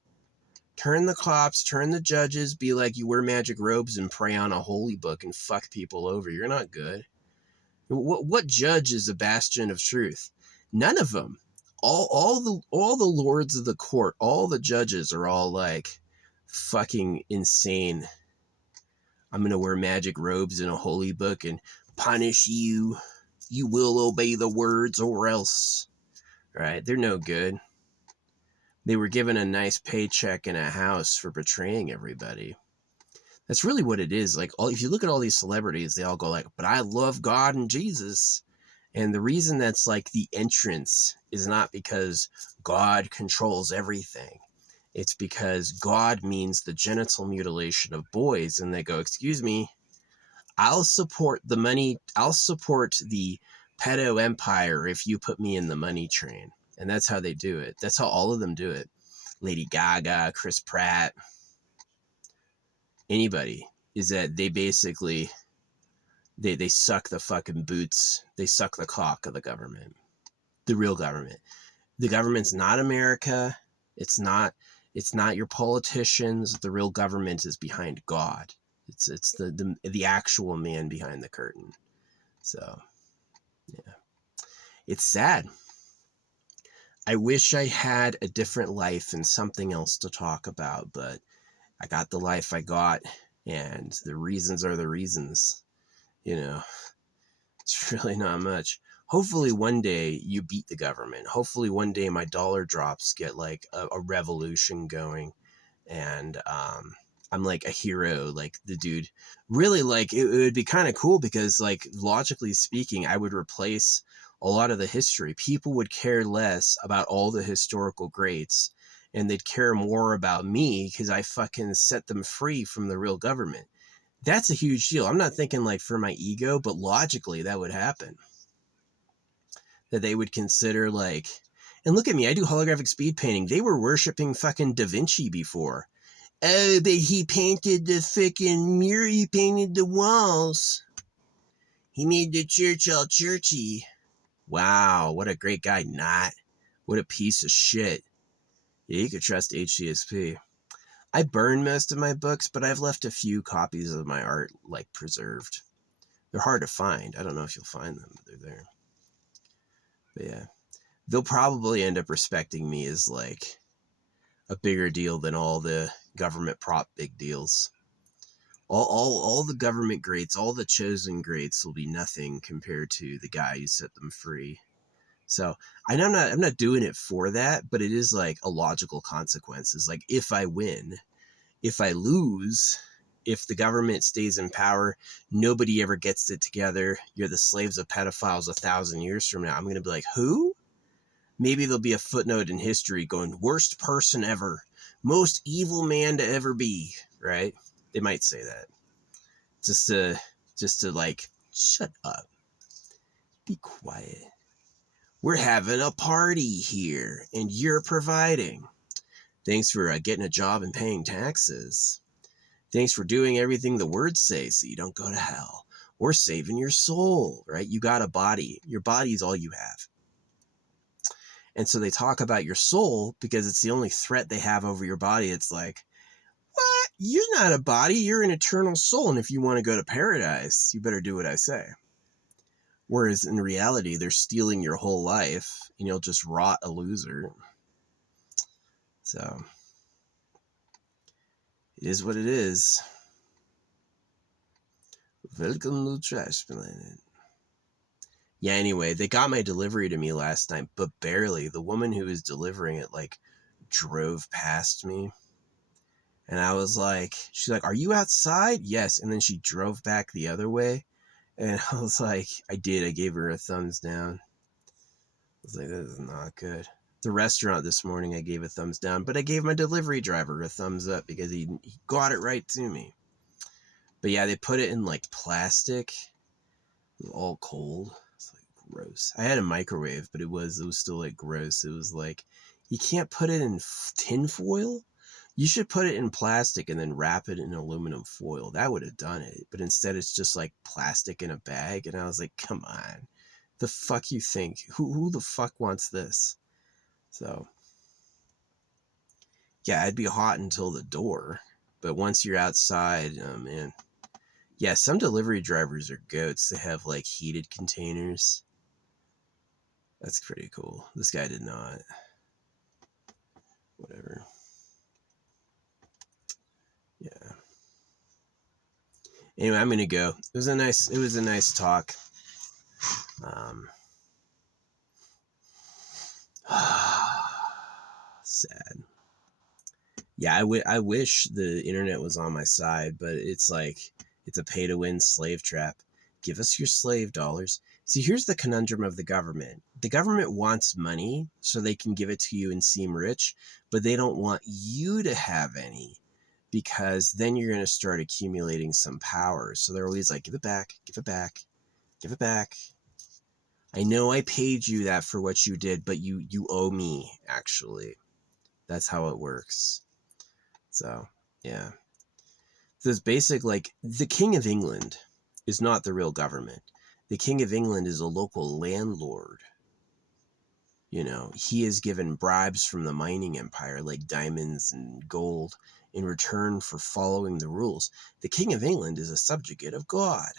Turn the cops, turn the judges, be like you wear magic robes and pray on a holy book and fuck people over. You're not good. What judge is a bastion of truth? None of them. All the lords of the court, all the judges are all like fucking insane. I'm gonna wear magic robes and a holy book and punish you. You will obey the words or else. Right? They're no good. They were given a nice paycheck and a house for betraying everybody. That's really what it is. Like, if you look at all these celebrities, they all go like, "But I love God and Jesus." And the reason that's like the entrance is not because God controls everything. It's because God means the genital mutilation of boys, and they go, "Excuse me, I'll support the money. I'll support the pedo empire if you put me in the money train." And that's how they do it. That's how all of them do it. Lady Gaga, Chris Pratt, anybody, is that they basically they suck the fucking boots. They suck the cock of the government. The real government. The government's not America. It's not your politicians. The real government is behind God. It's the actual man behind the curtain. So, yeah. It's sad. I wish I had a different life and something else to talk about, but I got the life I got, and the reasons are the reasons. You know, it's really not much. Hopefully one day you beat the government. Hopefully one day my dollar drops get like a revolution going, and I'm like a hero, like the dude. Really, like it would be kind of cool because, like, logically speaking, I would replace a lot of the history. People would care less about all the historical greats, and they'd care more about me because I fucking set them free from the real government. That's a huge deal. I'm not thinking like for my ego, but logically that would happen. That they would consider like, and look at me, I do holographic speed painting. They were worshiping fucking Da Vinci before. Oh, but he painted the fucking mirror, he painted the walls. He made the church all churchy. Wow, what a great guy. Not. What a piece of shit. Yeah, you could trust HCSP. I burned most of my books, but I've left a few copies of my art, like, preserved. They're hard to find. I don't know if you'll find them, but they're there. But yeah. They'll probably end up respecting me as, like, a bigger deal than all the government prop big deals. All the government greats, all the chosen greats will be nothing compared to the guy who set them free. So I'm not doing it for that, but it is like a logical consequence. Is like, if I win, if I lose, if the government stays in power, nobody ever gets it together. You're the slaves of pedophiles 1,000 years from now. I'm going to be like, who? Maybe there'll be a footnote in history going, worst person ever, most evil man to ever be, right? They might say that. Just to like, shut up. Be quiet. We're having a party here, and you're providing. Thanks for getting a job and paying taxes. Thanks for doing everything the words say so you don't go to hell. We're saving your soul, right? You got a body. Your body is all you have. And so they talk about your soul because it's the only threat they have over your body. It's like, what? You're not a body. You're an eternal soul. And if you want to go to paradise, you better do what I say. Whereas in reality, they're stealing your whole life and you'll just rot a loser. So it is what it is. Welcome to Trash Planet. Yeah, anyway, they got my delivery to me last night, but barely. The woman who was delivering it, like, drove past me. And I was like, she's like, are you outside? Yes. And then she drove back the other way. And I was like, I did. I gave her a thumbs down. I was like, this is not good. The restaurant this morning, I gave a thumbs down, but I gave my delivery driver a thumbs up because he got it right to me. But yeah, they put it in like plastic. It was all cold. It's like gross. I had a microwave, but it was still like gross. It was like, you can't put it in tin foil? You should put it in plastic and then wrap it in aluminum foil. That would have done it. But instead it's just like plastic in a bag. And I was like, come on. The fuck you think? Who the fuck wants this? So yeah, it'd be hot until the door. But once you're outside, oh man. Yeah, some delivery drivers are goats. They have like heated containers. That's pretty cool. This guy did not. Whatever. Yeah. Anyway, I'm gonna go. It was a nice talk. Sad. Yeah, I wish the internet was on my side, but it's like it's a pay to win slave trap. Give us your slave dollars. See, here's the conundrum of the government. The government wants money so they can give it to you and seem rich, but they don't want you to have any, because then you're going to start accumulating some power. So they're always like, give it back, give it back, give it back. I know I paid you that for what you did, but you owe me, actually. That's how it works. So, yeah. This basic, like, the King of England is not the real government. The King of England is a local landlord. You know, he is given bribes from the mining empire, like diamonds and gold, in return for following the rules. The King of England is a subjugate of God.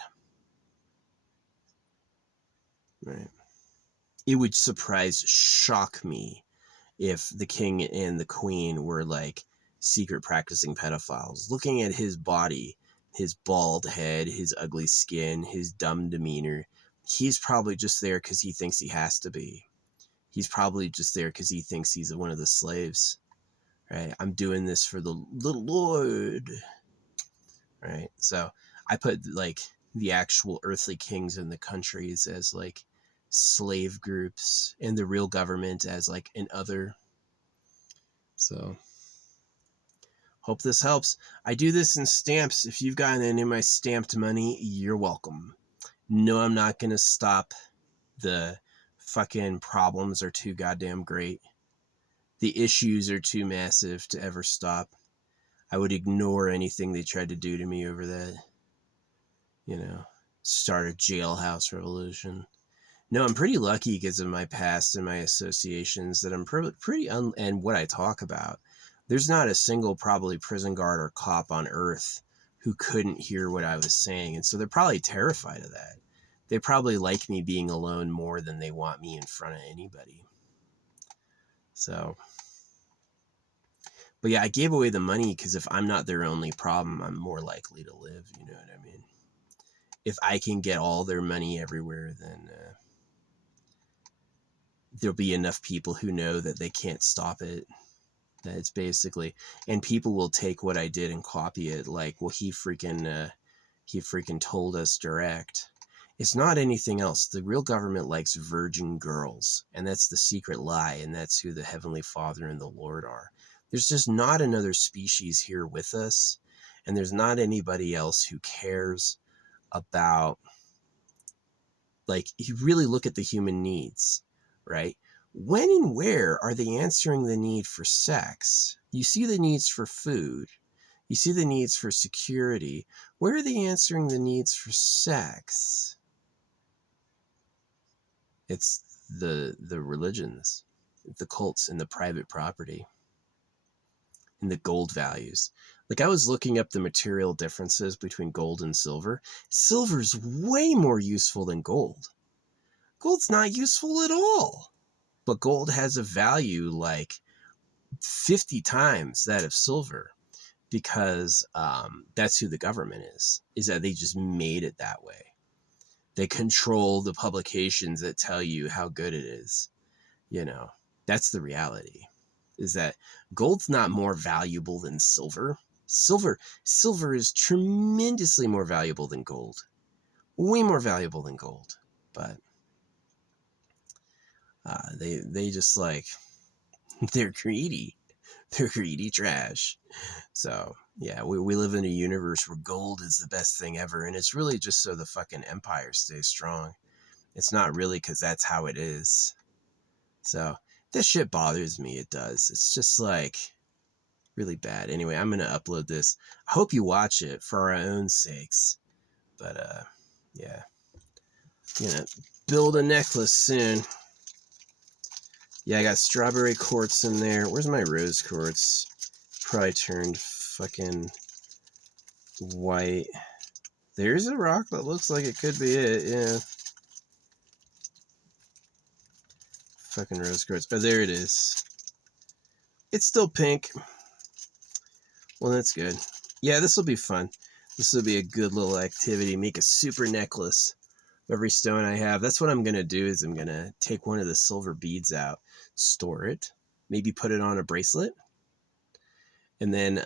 Right. It would shock me if the king and the queen were like secret practicing pedophiles. Looking at his body, his bald head, his ugly skin, his dumb demeanor, he's probably just there because he thinks he has to be. He's probably just there because he thinks he's one of the slaves. Right? I'm doing this for the Lord. Right? So I put like the actual earthly kings in the countries as like slave groups, and the real government as like an other. So hope this helps. I do this in stamps. If you've gotten any of my stamped money, you're welcome. No, I'm not going to stop. The fucking problems are too goddamn great. The issues are too massive to ever stop. I would ignore anything they tried to do to me over that. You know, start a jailhouse revolution. No, I'm pretty lucky because of my past and my associations that I'm and what I talk about. There's not a single probably prison guard or cop on earth who couldn't hear what I was saying. And so they're probably terrified of that. They probably like me being alone more than they want me in front of anybody. So, but yeah, I gave away the money because if I'm not their only problem, I'm more likely to live. You know what I mean? If I can get all their money everywhere, then there'll be enough people who know that they can't stop it. That it's basically, and people will take what I did and copy it. Like, well, he freaking told us direct. It's not anything else. The real government likes virgin girls, and that's the secret lie, and that's who the Heavenly Father and the Lord are. There's just not another species here with us, and there's not anybody else who cares about, like, you really look at the human needs, right? When and where are they answering the need for sex? You see the needs for food. You see the needs for security. Where are they answering the needs for sex? It's the religions, the cults, and the private property, and the gold values. Like, I was looking up the material differences between gold and silver. Silver's way more useful than gold. Gold's not useful at all. But gold has a value like 50 times that of silver, because that's who the government is that they just made it that way. They control the publications that tell you how good it is. You know, that's the reality, is that gold's not more valuable than silver. Silver is tremendously more valuable than gold. Way more valuable than gold. But they just like, they're greedy. They're greedy trash. So yeah, we live in a universe where gold is the best thing ever, and it's really just so the fucking empire stays strong. It's not really because that's how it is. So this shit bothers me. It does. It's just like, Really bad. Anyway, I'm gonna upload this. I hope you watch it for our own sakes. But yeah, gonna build a necklace soon. Yeah, I got strawberry quartz in there. Where's my rose quartz? Probably turned fucking white. There's a rock that looks like it could be it. Yeah. Fucking rose quartz. Oh, there it is. It's still pink. Well, that's good. Yeah, this will be fun. This will be a good little activity. Make a super necklace of every stone I have. That's what I'm going to do is I'm going to take one of the silver beads out, store it, maybe put it on a bracelet. And then,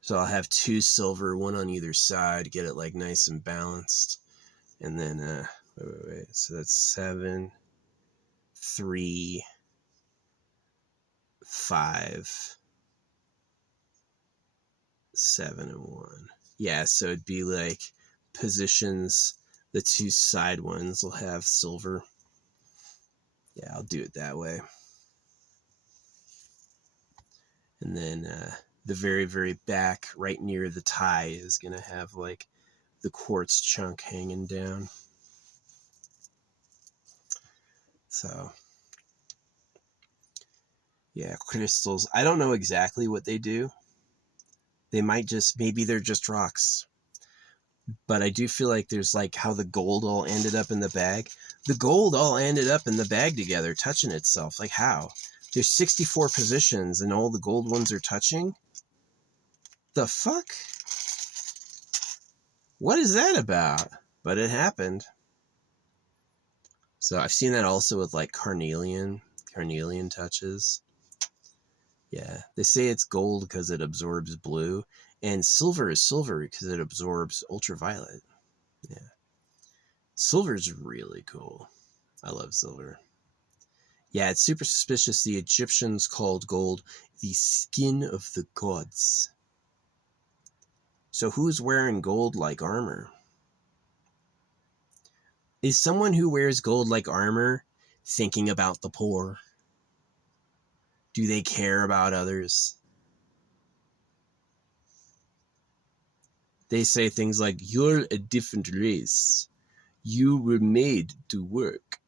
so I'll have 2 silver, 1 on either side, get it like nice and balanced. And then, wait. So that's 7, 3, 5, 7, and 1. Yeah, so it'd be like positions, the 2 side ones will have silver. Yeah, I'll do it that way. And then the very, very back, right near the tie, is going to have like the quartz chunk hanging down. So, yeah, crystals. I don't know exactly what they do. They might just, maybe they're just rocks. But I do feel like there's like how the gold all ended up in the bag. The gold all ended up in the bag together, touching itself. Like how? There's 64 positions and all the gold ones are touching? The fuck? What is that about? But it happened. So I've seen that also with like carnelian touches. Yeah, they say it's gold because it absorbs blue, and silver is silver because it absorbs ultraviolet. Yeah. Silver's really cool. I love silver. Yeah, it's super suspicious. The Egyptians called gold the skin of the gods. So who's wearing gold like armor? Is someone who wears gold like armor thinking about the poor? Do they care about others? They say things like, you're a different race. You were made to work.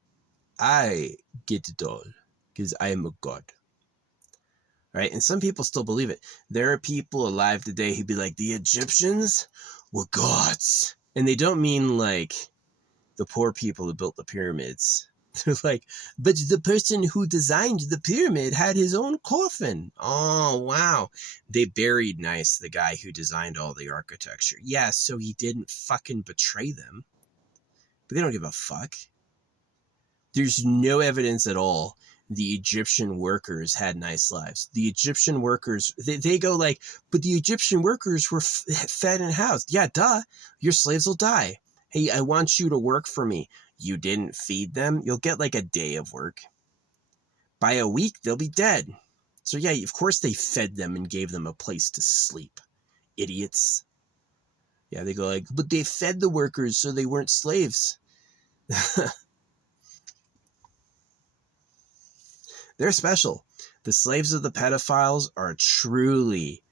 I get it all because I am a god. Right? And some people still believe it. There are people alive today who'd be like, the Egyptians were gods. And they don't mean like the poor people who built the pyramids. They're like, but the person who designed the pyramid had his own coffin. Oh, wow. They buried nice the guy who designed all the architecture. Yeah, so he didn't fucking betray them. But they don't give a fuck. There's no evidence at all the Egyptian workers had nice lives. The Egyptian workers, they go like, but the Egyptian workers were fed and housed. Yeah, duh. Your slaves will die. Hey, I want you to work for me. You didn't feed them. You'll get like a day of work. By a week, they'll be dead. So yeah, of course they fed them and gave them a place to sleep. Idiots. Yeah, they go like, but they fed the workers so they weren't slaves. They're special. The slaves of the pedophiles are truly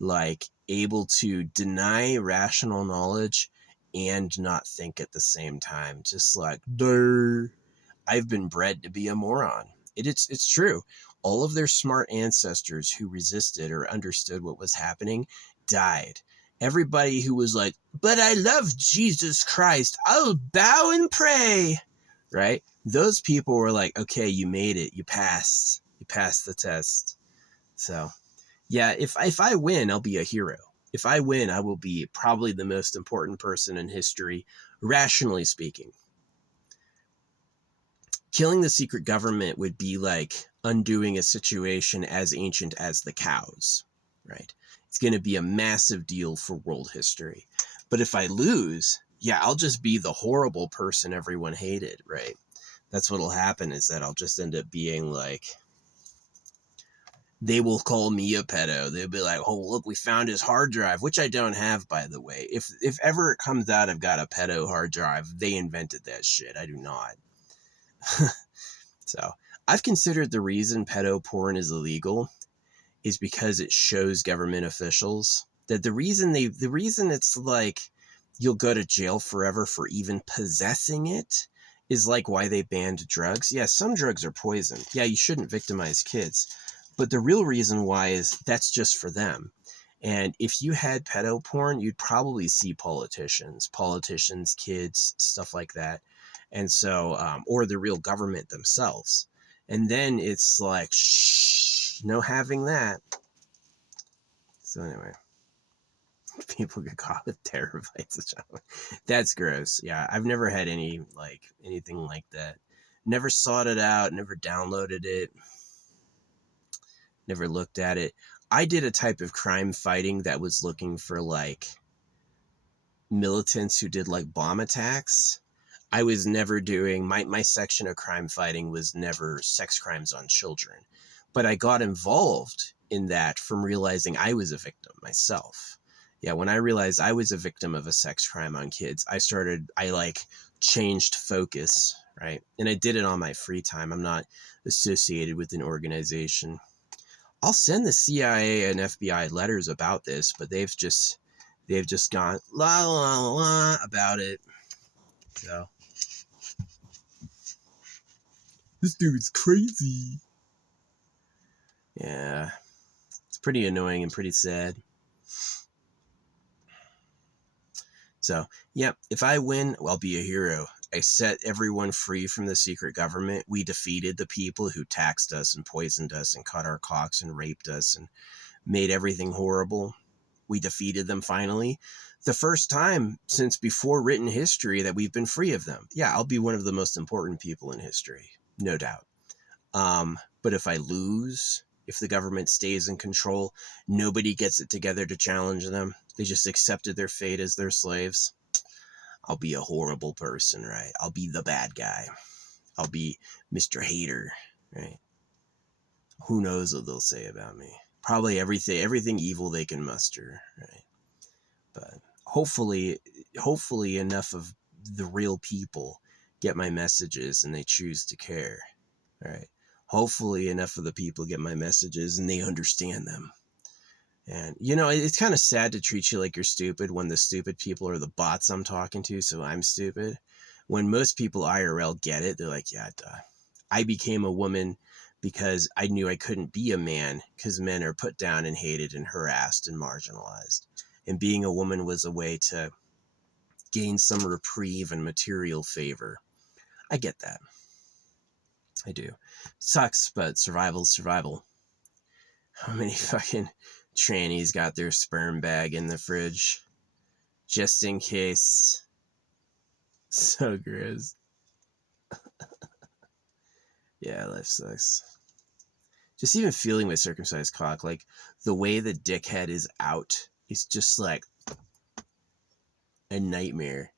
like able to deny rational knowledge and not think at the same time. Just like, duh, I've been bred to be a moron. It's true. All of their smart ancestors who resisted or understood what was happening died. Everybody who was like, but I love Jesus Christ, I'll bow and pray, right? Those people were like, okay, you made it. You passed the test. So yeah, if I win, I'll be a hero. If I win, I will be probably the most important person in history, rationally speaking. Killing the secret government would be like undoing a situation as ancient as the cows, right? It's going to be a massive deal for world history. But if I lose, yeah, I'll just be the horrible person everyone hated, right? That's what'll happen is that I'll just end up being like, they will call me a pedo. They'll be like, oh, look, we found his hard drive, which I don't have, by the way. If ever it comes out I've got a pedo hard drive, they invented that shit. I do not. So I've considered the reason pedo porn is illegal is because it shows government officials that the reason it's like you'll go to jail forever for even possessing it is like why they banned drugs. Yeah, some drugs are poison. Yeah, you shouldn't victimize kids. But the real reason why is that's just for them. And if you had pedo porn, you'd probably see politicians, kids, stuff like that. And so, or the real government themselves. And then it's like, shh, no having that. So anyway, people get caught with terabytes. That's gross. Yeah, I've never had anything like that. Never sought it out, never downloaded it, never looked at it. I did a type of crime fighting that was looking for like militants who did like bomb attacks. I was never doing my section of crime fighting was never sex crimes on children. But I got involved in that from realizing I was a victim myself. Yeah, when I realized I was a victim of a sex crime on kids, I like changed focus, right? And I did it on my free time. I'm not associated with an organization. I'll send the CIA and FBI letters about this, but they've just gone la la la about it. So this dude's crazy. Yeah, it's pretty annoying and pretty sad. So, yep, if I win, well, I'll be a hero. I set everyone free from the secret government. We defeated the people who taxed us and poisoned us and cut our cocks and raped us and made everything horrible. We defeated them finally. The first time since before written history that we've been free of them. Yeah, I'll be one of the most important people in history, no doubt. But if I lose, if the government stays in control, nobody gets it together to challenge them. They just accepted their fate as their slaves. I'll be a horrible person, right? I'll be the bad guy. I'll be Mr. Hater, right? Who knows what they'll say about me? Probably everything evil they can muster, right? But hopefully enough of the real people get my messages and they choose to care, right? Hopefully enough of the people get my messages and they understand them. And, it's kind of sad to treat you like you're stupid when the stupid people are the bots I'm talking to, so I'm stupid. When most people IRL get it, they're like, yeah, duh. I became a woman because I knew I couldn't be a man because men are put down and hated and harassed and marginalized. And being a woman was a way to gain some reprieve and material favor. I get that. I do. Sucks, but survival's survival. How many fucking trannies got their sperm bag in the fridge just in case? So gross. Yeah, life sucks. Just even feeling my circumcised cock, like the way the dickhead is out, is just like a nightmare.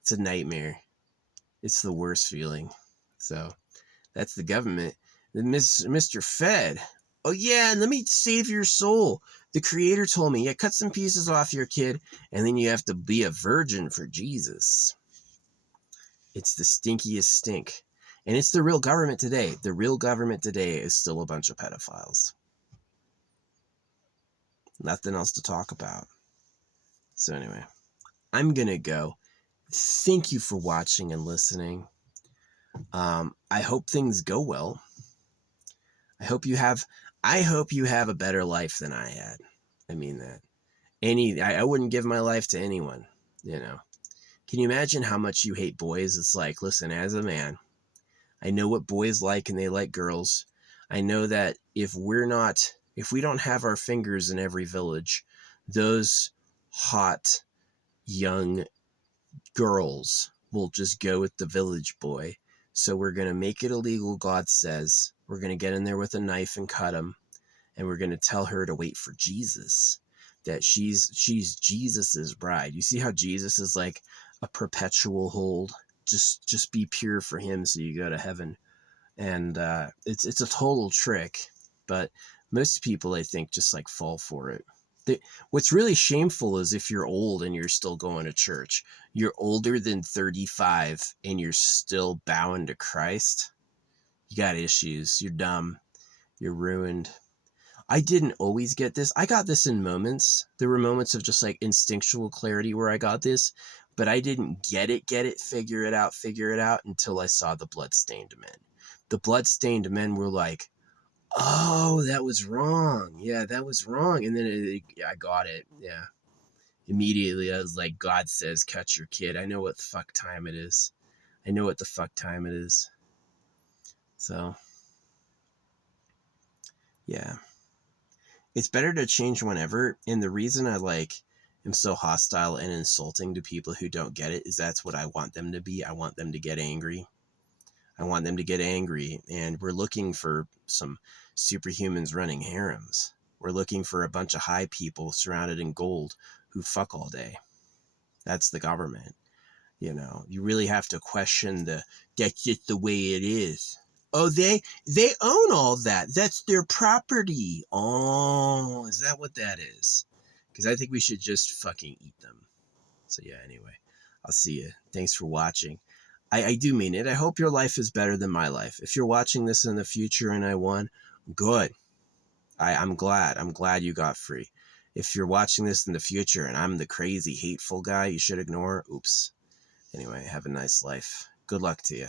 It's a nightmare. It's the worst feeling. So that's the government. Then Mr. Fed. Oh yeah, let me save your soul. The creator told me, yeah, cut some pieces off your kid, and then you have to be a virgin for Jesus. It's the stinkiest stink. And it's the real government today. The real government today is still a bunch of pedophiles. Nothing else to talk about. So anyway, I'm going to go. Thank you for watching and listening. I hope things go well. I hope you have a better life than I had. I mean that. I wouldn't give my life to anyone, Can you imagine how much you hate boys? It's like, listen, as a man, I know what boys like and they like girls. I know that if we don't have our fingers in every village, those hot young girls will just go with the village boy. So we're going to make it illegal, God says. We're going to get in there with a knife and cut him. And we're going to tell her to wait for Jesus. That she's Jesus's bride. You see how Jesus is like a perpetual hold? Just be pure for him so you go to heaven. And it's a total trick. But most people, I think, just like fall for it. What's really shameful is if you're old and you're still going to church. You're older than 35 and you're still bowing to Christ. You got issues. You're dumb. You're ruined. I didn't always get this. I got this in moments. There were moments of just like instinctual clarity where I got this, but I didn't get it, figure it out until I saw the Bloodstained Men. The Bloodstained Men were like, oh, that was wrong. Yeah, that was wrong. And then I got it. Yeah. Immediately, I was like, God says, catch your kid. I know what the fuck time it is. So, yeah. It's better to change whenever. And the reason I am so hostile and insulting to people who don't get it is that's what I want them to be. I want them to get angry. And we're looking for some superhumans running harems. We're looking for a bunch of high people surrounded in gold who fuck all day. That's the government. You really have to question that's just the way it is. Oh, they own all that. That's their property. Oh, is that what that is? Because I think we should just fucking eat them. So yeah, anyway, I'll see you. Thanks for watching. I do mean it. I hope your life is better than my life. If you're watching this in the future and I won, good. I'm glad. I'm glad you got free. If you're watching this in the future and I'm the crazy, hateful guy you should ignore, oops. Anyway, have a nice life. Good luck to you.